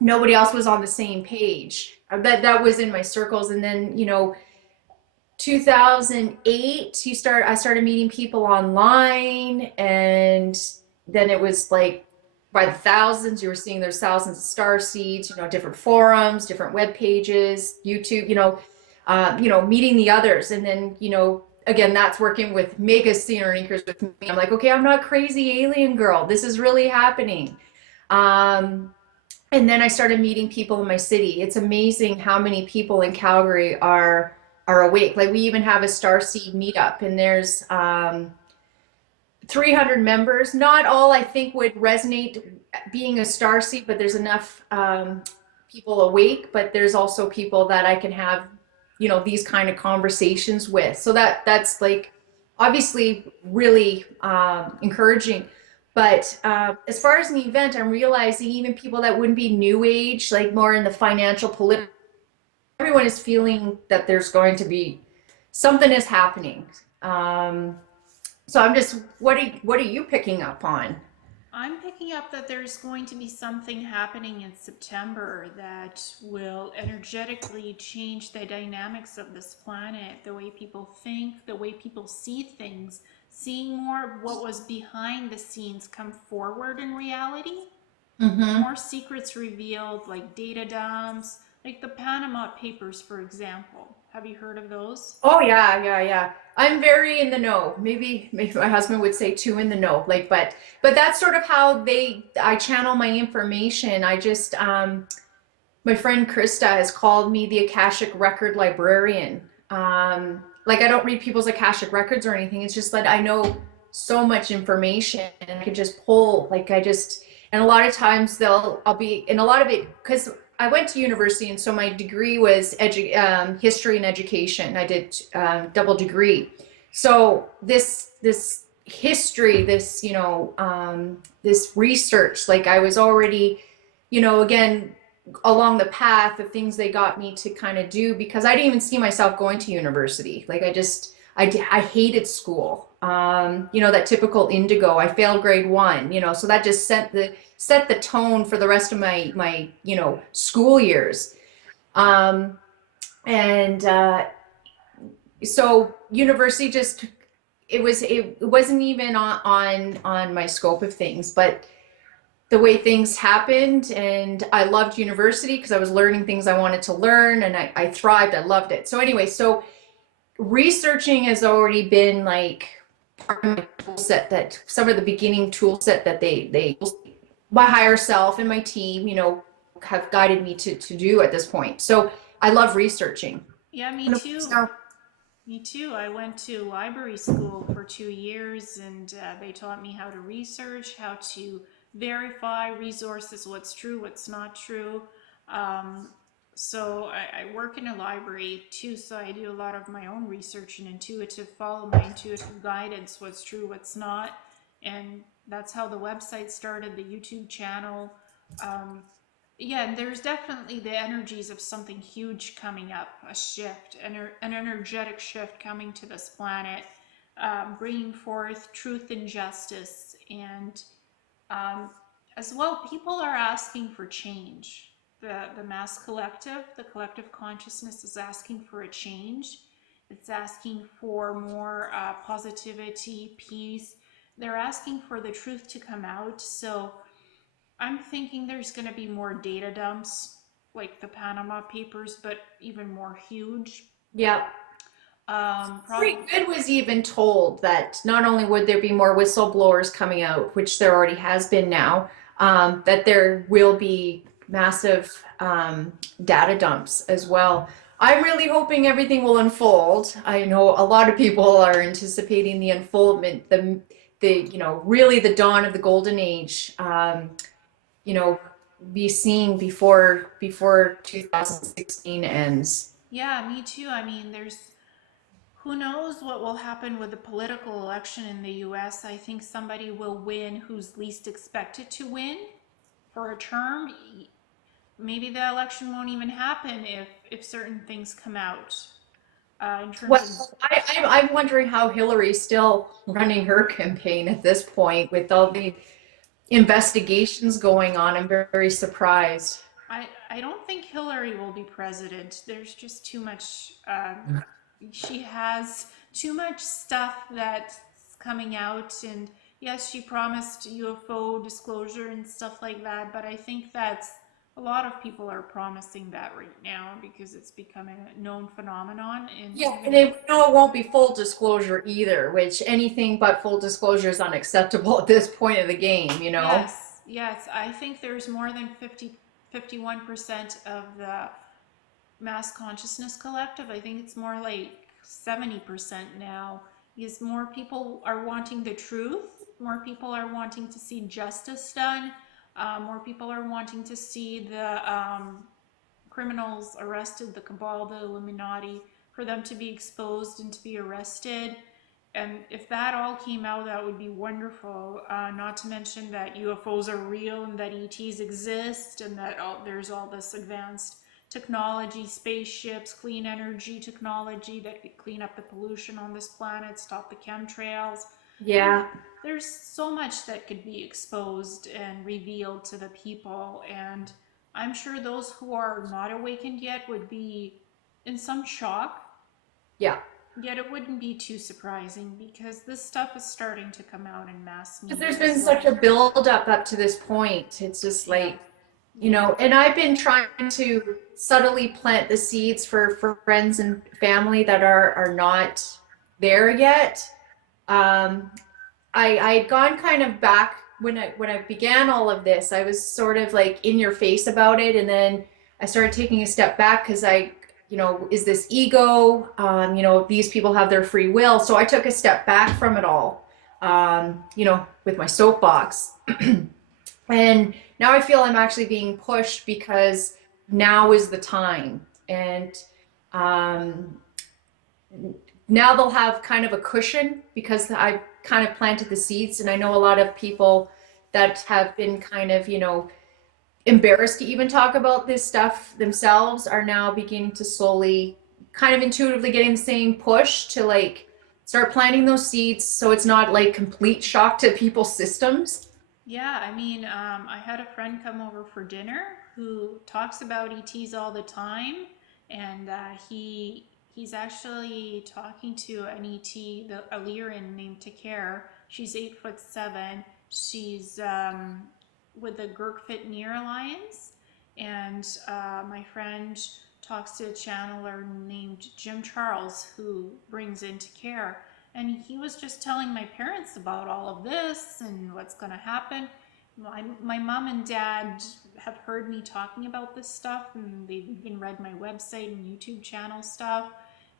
nobody else was on the same page. That was in my circles. And then 2008, I started meeting people online, and then it was like by the thousands. You were seeing there's thousands of star seeds, different forums, different web pages, YouTube, meeting the others. And then again, that's working with mega seekers with me. I'm like, okay, I'm not crazy alien girl, this is really happening. And then I started meeting people in my city. It's amazing how many people in Calgary are awake. Like, we even have a Starseed meetup, and there's 300 members. Not all, I think, would resonate being a Starseed, but there's enough people awake. But there's also people that I can have, these kind of conversations with. So that's like obviously really encouraging. But as far as an event, I'm realizing even people that wouldn't be new age, like more in the financial, political, everyone is feeling that there's going to be something is happening. So I'm just, what are you picking up on? I'm picking up that there's going to be something happening in September that will energetically change the dynamics of this planet, the way people think, the way people see things, seeing more of what was behind the scenes come forward in reality. Mm-hmm. More secrets revealed, like data dumps. Like the Panama Papers, for example. Have you heard of those? Oh yeah, yeah, yeah. I'm very in the know. Maybe my husband would say too in the know. Like, but that's sort of how I channel my information. I just my friend Krista has called me the Akashic Record Librarian. Like I don't read people's Akashic records or anything. It's just that I know so much information and I can just pull, like I just, and a lot of times I'll be, and a lot of it, because I went to university and so my degree was history and education. I did double degree. So this history, this research, like I was already, again, along the path of things they got me to kind of do because I didn't even see myself going to university. Like I hated school. That typical indigo. I failed grade 1, so that just set the tone for the rest of my school years. And so university just it wasn't even on my scope of things, but the way things happened, and I loved university because I was learning things I wanted to learn, and I thrived. I loved it. So anyway, so researching has already been like part of my tool set, that some of the beginning tool set that they my higher self and my team, have guided me to do at this point. So I love researching. Yeah, me too. Me too. I went to library school for 2 years and they taught me how to research, how to verify resources, what's true, what's not true. Um, so I work in a library too, so I do a lot of my own research and follow my intuitive guidance, what's true, what's not. And that's how the website started, the YouTube channel. Um, yeah, and there's definitely the energies of something huge coming up, a shift, an energetic shift coming to this planet, bringing forth truth and justice. And um, as well, people are asking for change. The mass collective, the collective consciousness is asking for a change. It's asking for more positivity, peace. They're asking for the truth to come out. So I'm thinking there's going to be more data dumps like the Panama Papers, but even more huge. Yeah. Pretty Probably. good was even told that not only would there be more whistleblowers coming out, which there already has been now, that there will be massive data dumps as well. I'm really hoping everything will unfold. I know a lot of people are anticipating the unfoldment, really the dawn of the golden age, you know, be seen before 2016 ends. Yeah, me too. I mean, who knows what will happen with the political election in the US. I think somebody will win who's least expected to win for a term. Maybe the election won't even happen if certain things come out in terms of. Well, I'm wondering how Hillary's still running her campaign at this point with all the investigations going on. I'm very, very surprised. I don't think Hillary will be president. There's just too much. She has too much stuff that's coming out, and yes, she promised UFO disclosure and stuff like that. But I think that's a lot of people are promising that right now because it's becoming a known phenomenon. And Yeah, and even it, no, it won't be full disclosure either, which anything but full disclosure is unacceptable at this point of the game. yes, yes, I think there's more than 51% of the mass consciousness collective. I think it's more like 70% now, because more people are wanting the truth, more people are wanting to see justice done, more people are wanting to see the criminals arrested, the cabal, the Illuminati, for them to be exposed and to be arrested. And if that all came out, that would be wonderful. Not to mention that UFOs are real and that ETs exist and that there's all this advanced technology, spaceships, clean energy technology that could clean up the pollution on this planet, stop the chemtrails. Yeah. There's so much that could be exposed and revealed to the people. And I'm sure those who are not awakened yet would be in some shock. Yeah. Yet it wouldn't be too surprising because this stuff is starting to come out in mass Because media there's as been such well. a build up to this point. It's just Yeah. like, you Yeah. know, and I've been trying to subtly plant the seeds for friends and family that are not there yet. Um, I had gone kind of back when I began all of this. I was sort of like in your face about it, and then I started taking a step back because you know, is this ego? You know, these people have their free will, so I took a step back from it all. You know, with my soapbox, and now I feel I'm actually being pushed because now is the time, and um, now they'll have kind of a cushion because I've kind of planted the seeds. And I know a lot of people that have been kind of, you know, embarrassed to even talk about this stuff themselves are now beginning to slowly kind of intuitively getting the same push to like start planting those seeds so it's not like complete shock to people's systems. Yeah, I mean, I had a friend come over for dinner who talks about ETs all the time, and he's actually talking to an ET, the Illyrian named Takare. She's 8'7". She's with the Gurkfit Near Alliance, and my friend talks to a channeler named Jim Charles who brings in Takare, and he was just telling my parents about all of this and what's going to happen. My mom and dad have heard me talking about this stuff, and they've even read my website and YouTube channel stuff,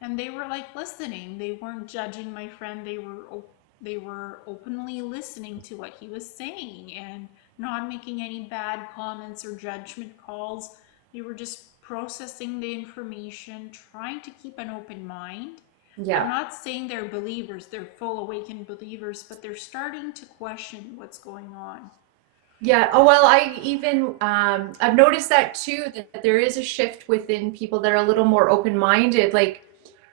and they were like listening. They weren't judging my friend. They were openly listening to what he was saying and not making any bad comments or judgment calls. They were just processing the information, trying to keep an open mind. I'm Yeah. not saying they're believers, they're full awakened believers, but they're starting to question what's going on. Yeah. Oh, well, I even I've noticed that too, that there is a shift within people that are a little more open-minded. Like,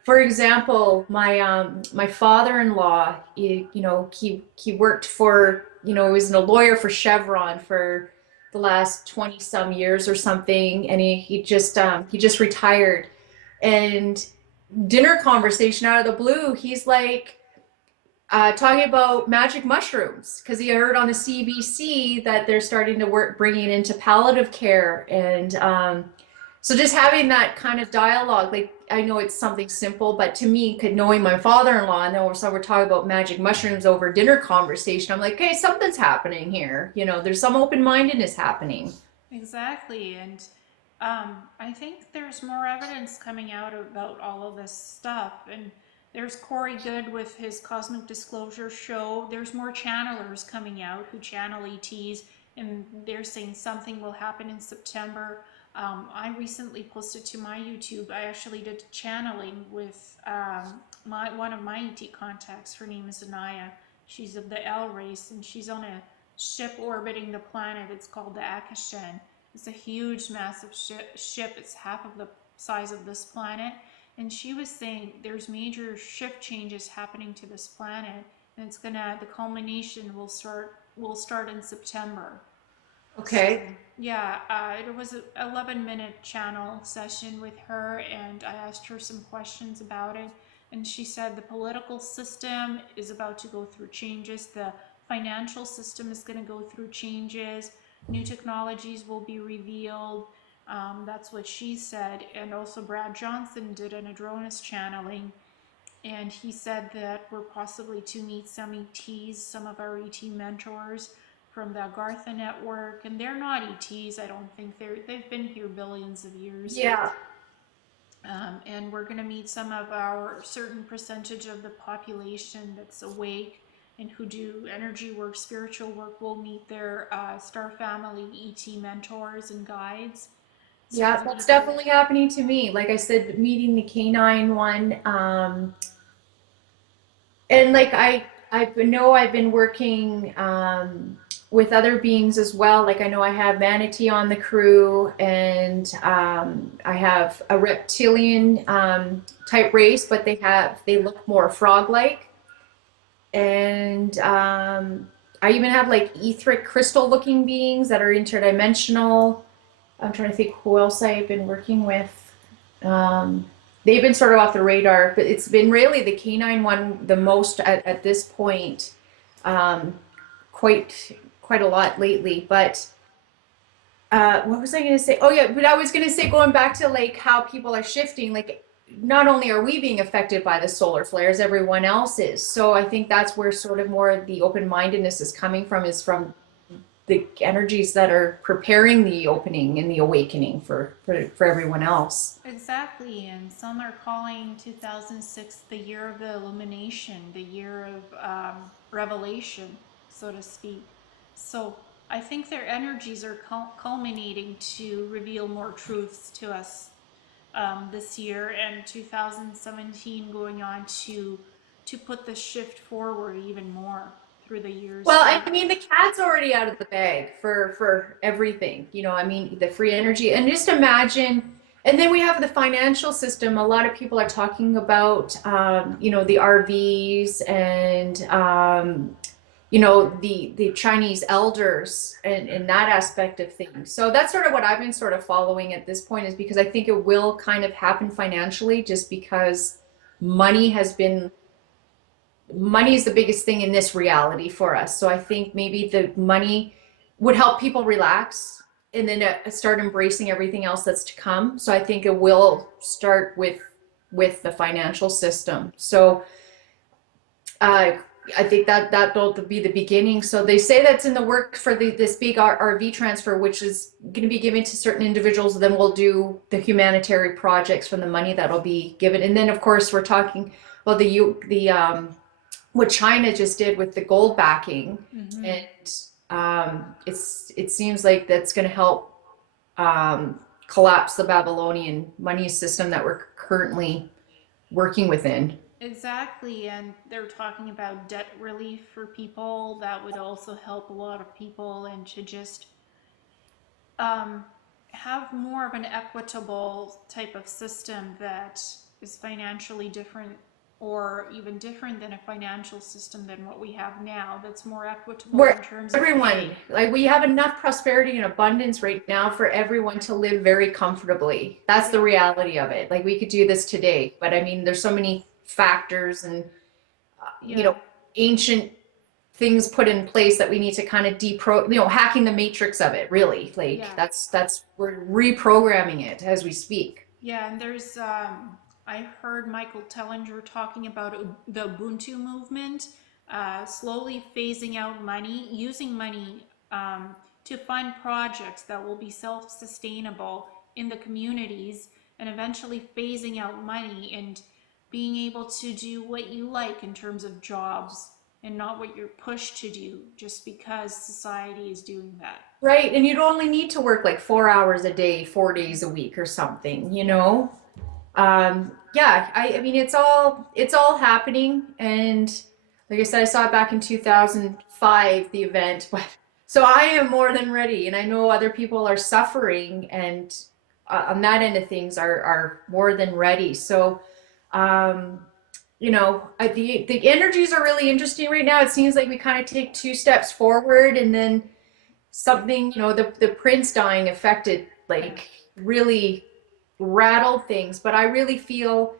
for example, my father-in-law, you know, he worked for, you know, he was a lawyer for Chevron for the last 20 some years or something, and he just retired. And dinner conversation out of the blue, he's like talking about magic mushrooms because he heard on the CBC that they're starting to work bringing it into palliative care, and so just having that kind of dialogue, like I know it's something simple, but to me, knowing my father-in-law, and then so we're talking about magic mushrooms over dinner conversation, I'm like, hey, something's happening here. You know, there's some open-mindedness happening. Exactly. And I think there's more evidence coming out about all of this stuff. And there's Corey Good with his Cosmic Disclosure show. There's more channelers coming out who channel ETs, and they're saying something will happen in September. I recently posted to my YouTube, I actually did channeling with one of my ET contacts. Her name is Anaya. She's of the L race, and she's on a ship orbiting the planet. It's called the Akashen. It's a huge, massive ship. It's half of the size of this planet. And she was saying there's major shift changes happening to this planet, and the culmination will start in September. So Okay. yeah, it was an 11-minute channel session with her, and I asked her some questions about it. And she said the political system is about to go through changes. The financial system is going to go through changes. New technologies will be revealed. That's what she said. And also Brad Johnson did an Adronis channeling, and he said that we're possibly to meet some ETs, some of our ET mentors from the Agartha network, and they're not ETs. I don't think they've been here billions of years. Yeah. And we're going to meet some of our certain percentage of the population that's awake and who do energy work, spiritual work. Will meet their star family ET mentors and guides. So Yeah, it's that's major. definitely happening to me. Like I said, meeting the canine one, and like I know I've been working with other beings as well. Like I know I have manatee on the crew, and I have a reptilian type race, but they look more frog-like, and I even have like etheric crystal looking beings that are interdimensional. I'm trying to think who else I've been working with. Um, they've been sort of off the radar, but it's been really the canine one the most at this point. Um, quite a lot lately, but what was I going to say? Oh yeah, but I was going to say, going back to like how people are shifting, like not only are we being affected by the solar flares, everyone else is. So I think that's where sort of more of the open-mindedness is coming from, is from the energies that are preparing the opening and the awakening for everyone else. Exactly, and some are calling 2006 the year of the illumination, the year of revelation, so to speak. So I think their energies are culminating to reveal more truths to us this year, and 2017 going on to put the shift forward even more through the years Well, to. I mean, the cat's already out of the bag for everything. I mean, the free energy, and just imagine. And then we have the financial system. A lot of people are talking about, the RVs and, the Chinese elders and that aspect of things. So that's sort of what I've been sort of following at this point, is because I think it will kind of happen financially, just because money has been money is the biggest thing in this reality for us. So I think maybe the money would help people relax, and then start embracing everything else that's to come. So I think it will start with the financial system. So uh, I think that'll be the beginning. So they say that's in the work for this big RV transfer, which is going to be given to certain individuals. Then we'll do the humanitarian projects from the money that'll be given. And then of course we're talking about the what China just did with the gold backing, Mm-hmm. and it seems like that's going to help collapse the Babylonian money system that we're currently working within. Exactly, and they're talking about debt relief for people. That would also help a lot of people, and to just um, have more of an equitable type of system that is financially different, or even different than a financial system than what we have now, that's more equitable Where in terms of everyone, pay. like, we have enough prosperity and abundance right now for everyone to live very comfortably. That's the Yeah, reality of it. Like, we could do this today, but I mean, there's so many factors and yeah, ancient things put in place that we need to kind of hacking the matrix of it, really. Like, yeah. that's we're reprogramming it as we speak. Yeah, and there's I heard Michael Tellinger talking about the Ubuntu movement, slowly phasing out money, using money to fund projects that will be self-sustainable in the communities, and eventually phasing out money and being able to do what you like in terms of jobs, and not what you're pushed to do just because society is doing that. Right, and you'd only need to work like 4 hours a day, 4 days a week or something, Yeah. yeah, I mean, it's all happening. And like I said, I saw it back in 2005, the event. But so I am more than ready, and I know other people are suffering, and on that end of things are more than ready. So um the energies are really interesting right now. It seems like we kind of take two steps forward, and then something, the prince dying affected, Yeah. like, really rattled things. But I really feel,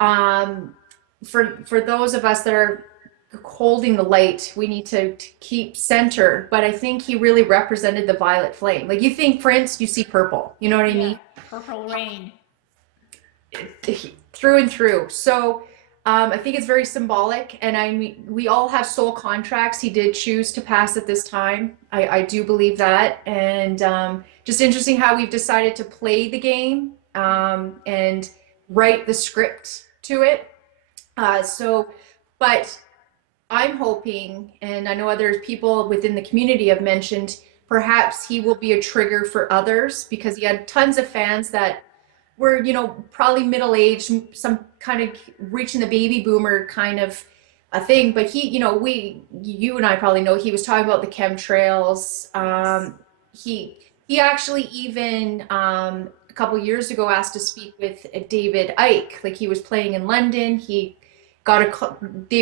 um for those of us that are holding the light, we need to keep center. But I think he really represented the violet flame. Like, you think prince, you see purple, you know what I Yeah. mean? Purple rain. Through and through. So I think it's very symbolic, and I mean, we all have soul contracts. He did choose to pass at this time. I do believe that, and just interesting how we've decided to play the game, and write the script to it. But I'm hoping, and I know other people within the community have mentioned, perhaps he will be a trigger for others, because he had tons of fans that were, probably middle aged, some kind of reaching the baby boomer kind of a thing. But you and I probably know, he was talking about the chemtrails. Yes. He actually even, a couple years ago, asked to speak with David Icke. Like, he was playing in London. David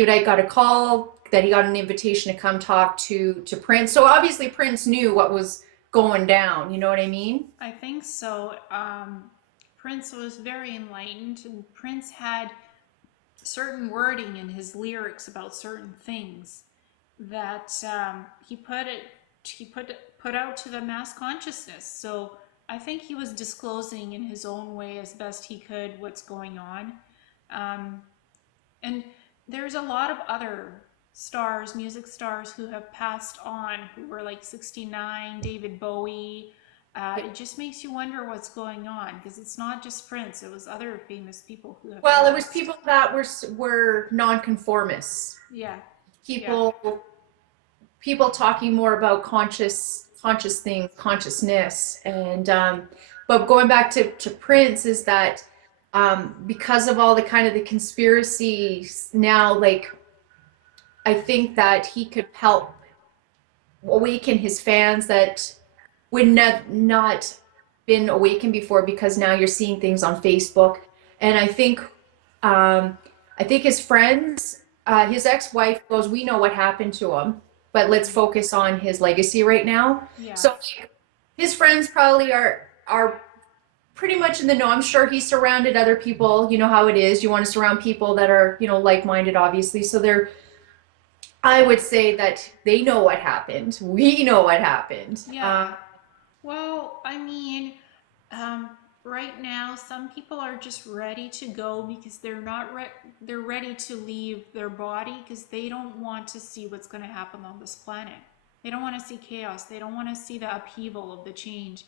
Icke got a call that he got an invitation to come talk to Prince. So obviously Prince knew what was going down. You know what I mean? I think so. Prince was very enlightened, and Prince had certain wording in his lyrics about certain things that he put put out to the mass consciousness. So I think he was disclosing in his own way as best he could what's going on. Um, and there's a lot of other stars, music stars, who have passed on, who were like 69, David Bowie. It just makes you wonder what's going on, because it's not just Prince, it was other famous people who have Well, it was passed. people that were nonconformists. Yeah, yeah, People talking more about conscious things, consciousness, and but going back to Prince is that because of all the kind of the conspiracies now, like I think that he could help awaken his fans that would not been awakened before, because now you're seeing things on Facebook. And um, I think his friends, his ex-wife goes, we know what happened to him, but let's focus on his legacy right now. yeah, So his friends probably are pretty much in the know. I'm sure he surrounded other people. You know how it is. You want to surround people that are, like-minded, obviously. So I would say that they know what happened. We know what happened. yeah. Well, I mean, um, right now, some people are just ready to go because they're ready to leave their body because they don't want to see what's going to happen on this planet. They don't want to see chaos. They don't want to see the upheaval of the change.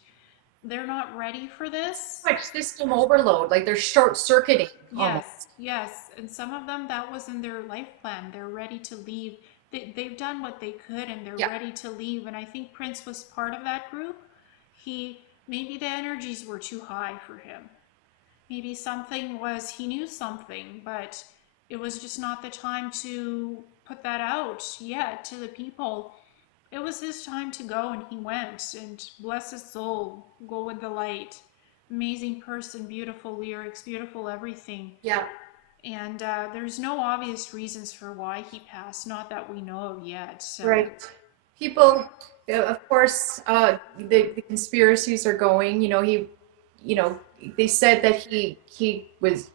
They're not ready for this. Much system overload, like they're short circuiting almost. Yes, yes. And some of them, that was in their life plan. They're ready to leave. They've done what they could and they're Yeah, ready to leave. And I think Prince was part of that group. Maybe the energies were too high for him. Maybe something was, he knew something, but it was just not the time to put that out yet to the people. It was his time to go, and he went. And bless his soul, go with the light. Amazing person, beautiful lyrics, beautiful everything. yeah, And there's no obvious reasons for why he passed, not that we know of yet. So, right. People, of course, the conspiracies are going. You know, they said that he was,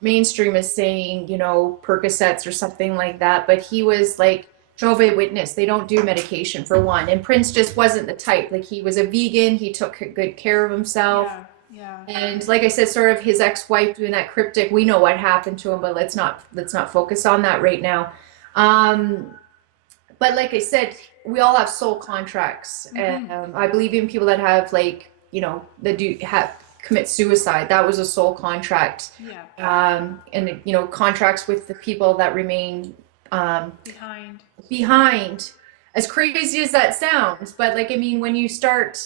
mainstream is saying, Percocets or something like that, but he was like Jehovah's Witness. They don't do medication for one, and Prince just wasn't the type. Like he was a vegan. He took good care of himself. yeah, yeah, And like I said, sort of his ex-wife doing that cryptic, we know what happened to him, but let's not focus on that right now. Um, but like I said, we all have soul contracts, and mm-hmm, I believe in people that have like that do have commit suicide. That was a soul contract, yeah, and contracts with the people that remain um, behind. behind. As crazy as that sounds, but like I mean, when you start,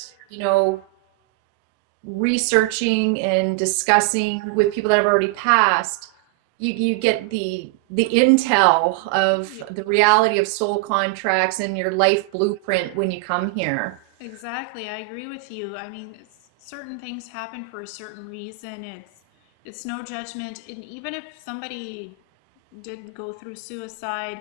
researching and discussing with people that have already passed, you get the intel of the reality of soul contracts and your life blueprint when you come here. Exactly, I agree with you. I mean, certain things happen for a certain reason. It's no judgment, and even if somebody did go through suicide,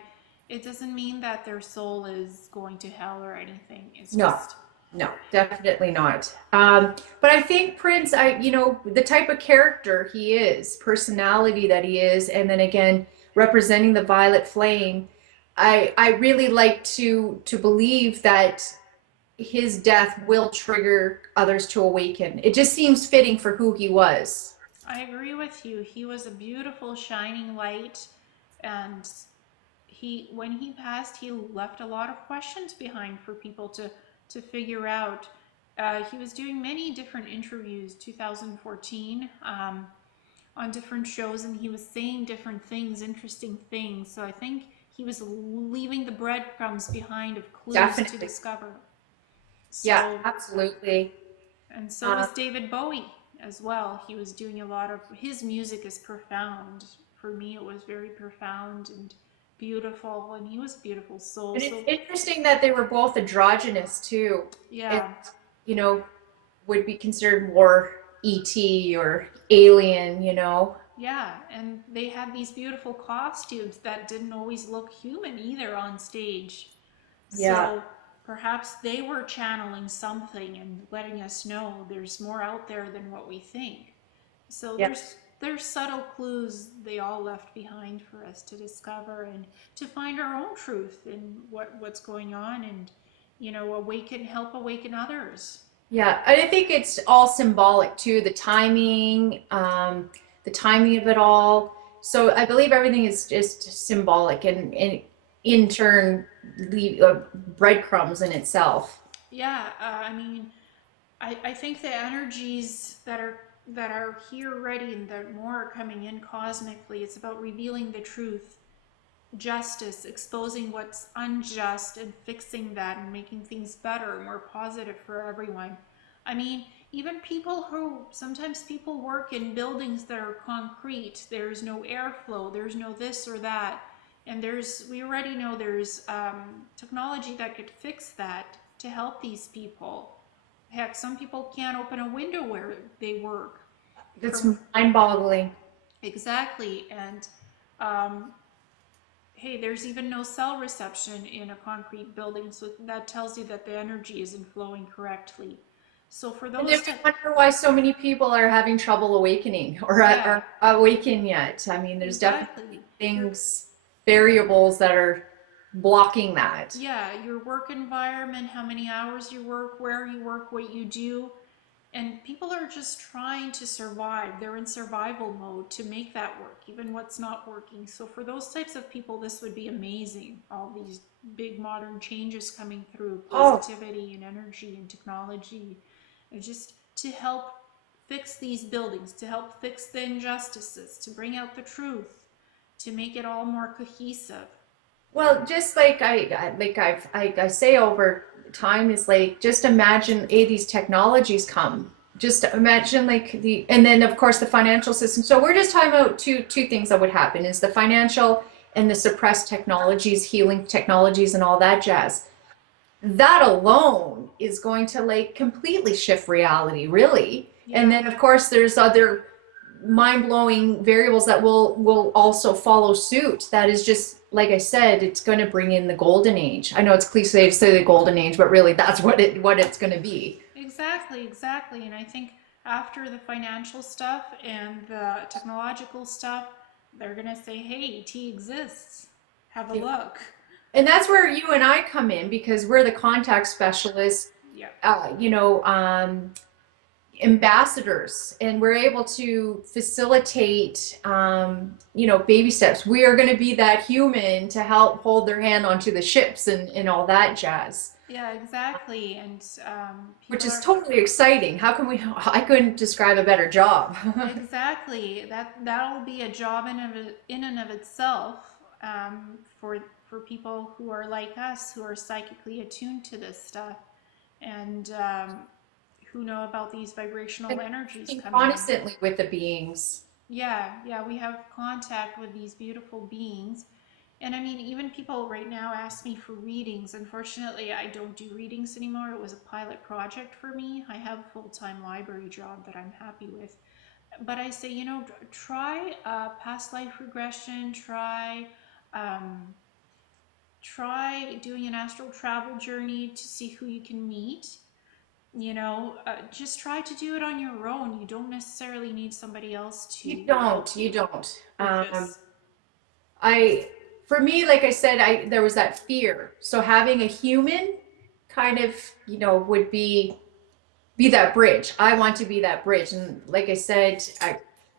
it doesn't mean that their soul is going to hell or anything. It's No, just, no, definitely not. But I think Prince, the type of character he is, personality that he is, and then again, representing the violet flame, I really like to believe that his death will trigger others to awaken. It just seems fitting for who he was. I agree with you. He was a beautiful shining light, and when he passed, he left a lot of questions behind for people to figure out. He was doing many different interviews, 2014, on different shows, and he was saying different things, interesting things. So I think he was leaving the breadcrumbs behind of clues to Definitely. discover. Yeah, So, absolutely. and so Uh, was David Bowie as well. He was doing a lot of, his music is profound. For me, it was very profound and beautiful, and he was a beautiful soul. and it's So, interesting that they were both androgynous too. And, yeah, you know, would be considered more ET or alien. yeah, and they had these beautiful costumes that didn't always look human either on stage. Yeah, So perhaps they were channeling something and letting us know there's more out there than what we think. So yes, there's subtle clues they all left behind for us to discover and to find our own truth in what's going on, and help awaken others. Yeah, I think it's all symbolic too, the timing of it all. So I believe everything is just symbolic and in turn leave breadcrumbs in itself. Yeah, I mean, I think the energies that are here ready and that more are coming in cosmically, it's about revealing the truth, justice, exposing what's unjust and fixing that and making things better, more positive for everyone. I mean, even sometimes people work in buildings that are concrete, there's no airflow, there's no this or that. And we already know there's technology that could fix that to help these people. Heck, some people can't open a window where they work. That's For mind-boggling. Exactly. And um, hey, there's even no cell reception in a concrete building, so that tells you that the energy isn't flowing correctly. So for And then those we type, wonder why so many people are having trouble awakening yeah, or awaken yet. I mean, there's definitely exactly. Your things, variables that are blocking that. Yeah, your work environment, how many hours you work, where you work, what you do, and people are just trying to survive. They're in survival mode to make that work, even what's not working. So for those types of people, this would be amazing. All these big modern changes coming through, Oh, positivity and energy and technology, and just to help fix these buildings, to help fix the injustices, to bring out the truth, to make it all more cohesive. well, just like I say over time is like just imagine these technologies come. Just imagine like and then of course the financial system. So we're just talking about two things that would happen is the financial and the suppressed technologies, healing technologies and all that jazz. That alone is going to like completely shift reality, really. And Yeah, then of course there's other mind-blowing variables that will also follow suit. That is just like I said, it's going to bring in the golden age. I know it's cliche to say the golden age, but really that's what it's going to be. exactly, exactly. And I think after the financial stuff and the technological stuff, they're going to say, hey, tea exists. Have a look. And that's where you and I come in because we're the contact specialists, Yeah. you know, ambassadors, and we're able to facilitate, you know, baby steps. We are going to be that human to help hold their hand onto the ships and all that jazz, Yeah, exactly. And which people is are totally exciting. How can we? I couldn't describe a better job. exactly that'll be a job in and of itself for people who are like us, who are psychically attuned to this stuff and who know about these vibrational And energies working coming in. constantly with the beings. Yeah, yeah, we have contact with these beautiful beings. And I mean, even people right now ask me for readings. Unfortunately, I don't do readings anymore. It was a pilot project for me. I have a full-time library job that I'm happy with. But I say, try past life regression, um, try doing an astral travel journey to see who you can meet. Just try to do it on your own. You don't necessarily need somebody else to help You you don't. with this. I, for me, like I said, there was that fear. So having a human kind of, you know, would be that bridge. I want to be that bridge. And like I said,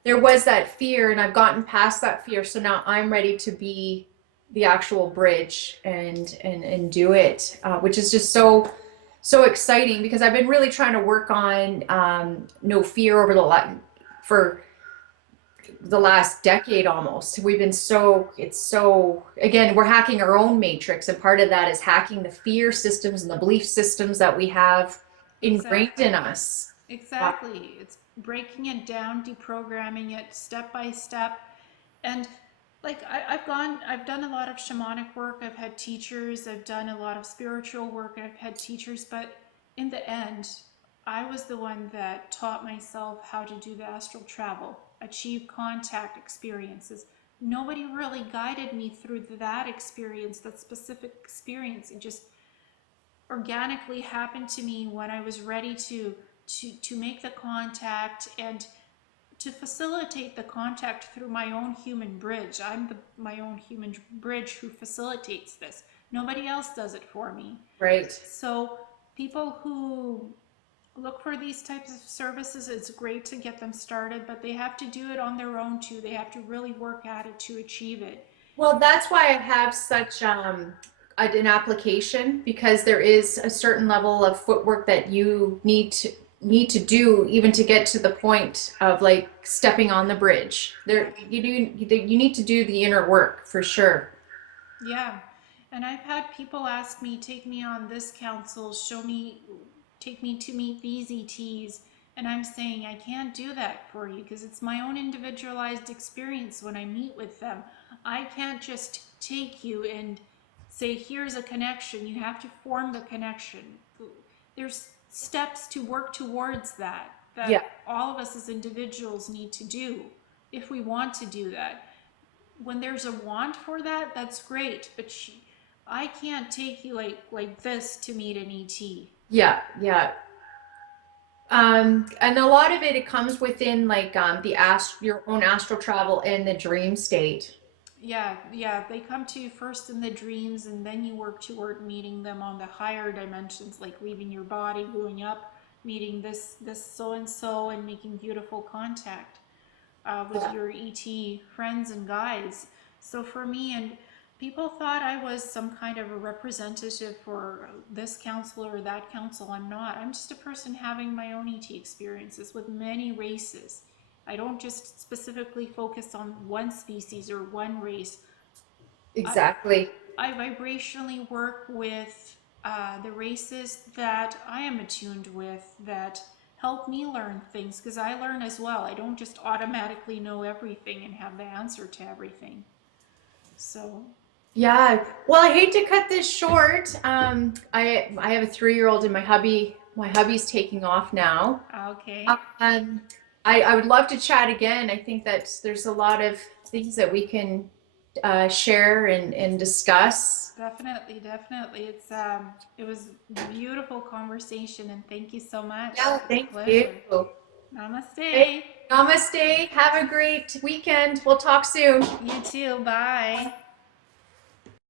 there was that fear and I've gotten past that fear. So now I'm ready to be the actual bridge and do it, which is just so exciting because I've been really trying to work on no fear over for the last decade almost. We've been it's so, again, we're hacking our own matrix. And part of that is hacking the fear systems and the belief systems that we have ingrained in Exactly. us. Exactly. It's breaking it down, deprogramming it step by step. And like I've done a lot of shamanic work. I've had teachers. I've done a lot of spiritual work. I've had teachers. But in the end, I was the one that taught myself how to do the astral travel, achieve contact experiences. Nobody really guided me through that experience, that specific experience. It just organically happened to me when I was ready to make the contact and to facilitate the contact through my own human bridge. I'm my own human bridge who facilitates this. Nobody else does it for me. Right. So people who look for these types of services, it's great to get them started, but they have to do it on their own too. They have to really work at it to achieve it. Well, that's why I have such an application, because there is a certain level of footwork that you need to do even to get to the point of like stepping on the bridge. There you need to do the inner work for sure. Yeah. And I've had people ask me, take me on this council, show me, take me to meet these ETs. And I'm saying, I can't do that for you because it's my own individualized experience when I meet with them. I can't just take you and say, here's a connection. You have to form the connection. There's steps to work towards that Yeah. all of us as individuals need to do if we want to do that. When there's a want for that, that's great. But I can't take you like this to meet an ET. Yeah, yeah. And a lot of it comes within like your own astral travel and the dream state. Yeah, yeah. They come to you first in the dreams, and then you work toward meeting them on the higher dimensions, like leaving your body, going up, meeting this so and so, and making beautiful contact with Yeah. your ET friends and guides. So for me, and people thought I was some kind of a representative for this council or that council. I'm not. I'm just a person having my own ET experiences with many races. I don't just specifically focus on one species or one race. I, Exactly. I vibrationally work with the races that I am attuned with that help me learn things because I learn as well. I don't just automatically know everything and have the answer to everything. So, Yeah. Well, I hate to cut this short. I have a 3-year-old and my hubby's taking off now. okay. Um, I would love to chat again. I think that there's a lot of things that we can share and discuss. Definitely, definitely. It was a beautiful conversation and thank you so much. Yeah, It's a thank you. pleasure. Hey, Namaste. namaste. Have a great weekend. We'll talk soon. You too. Bye.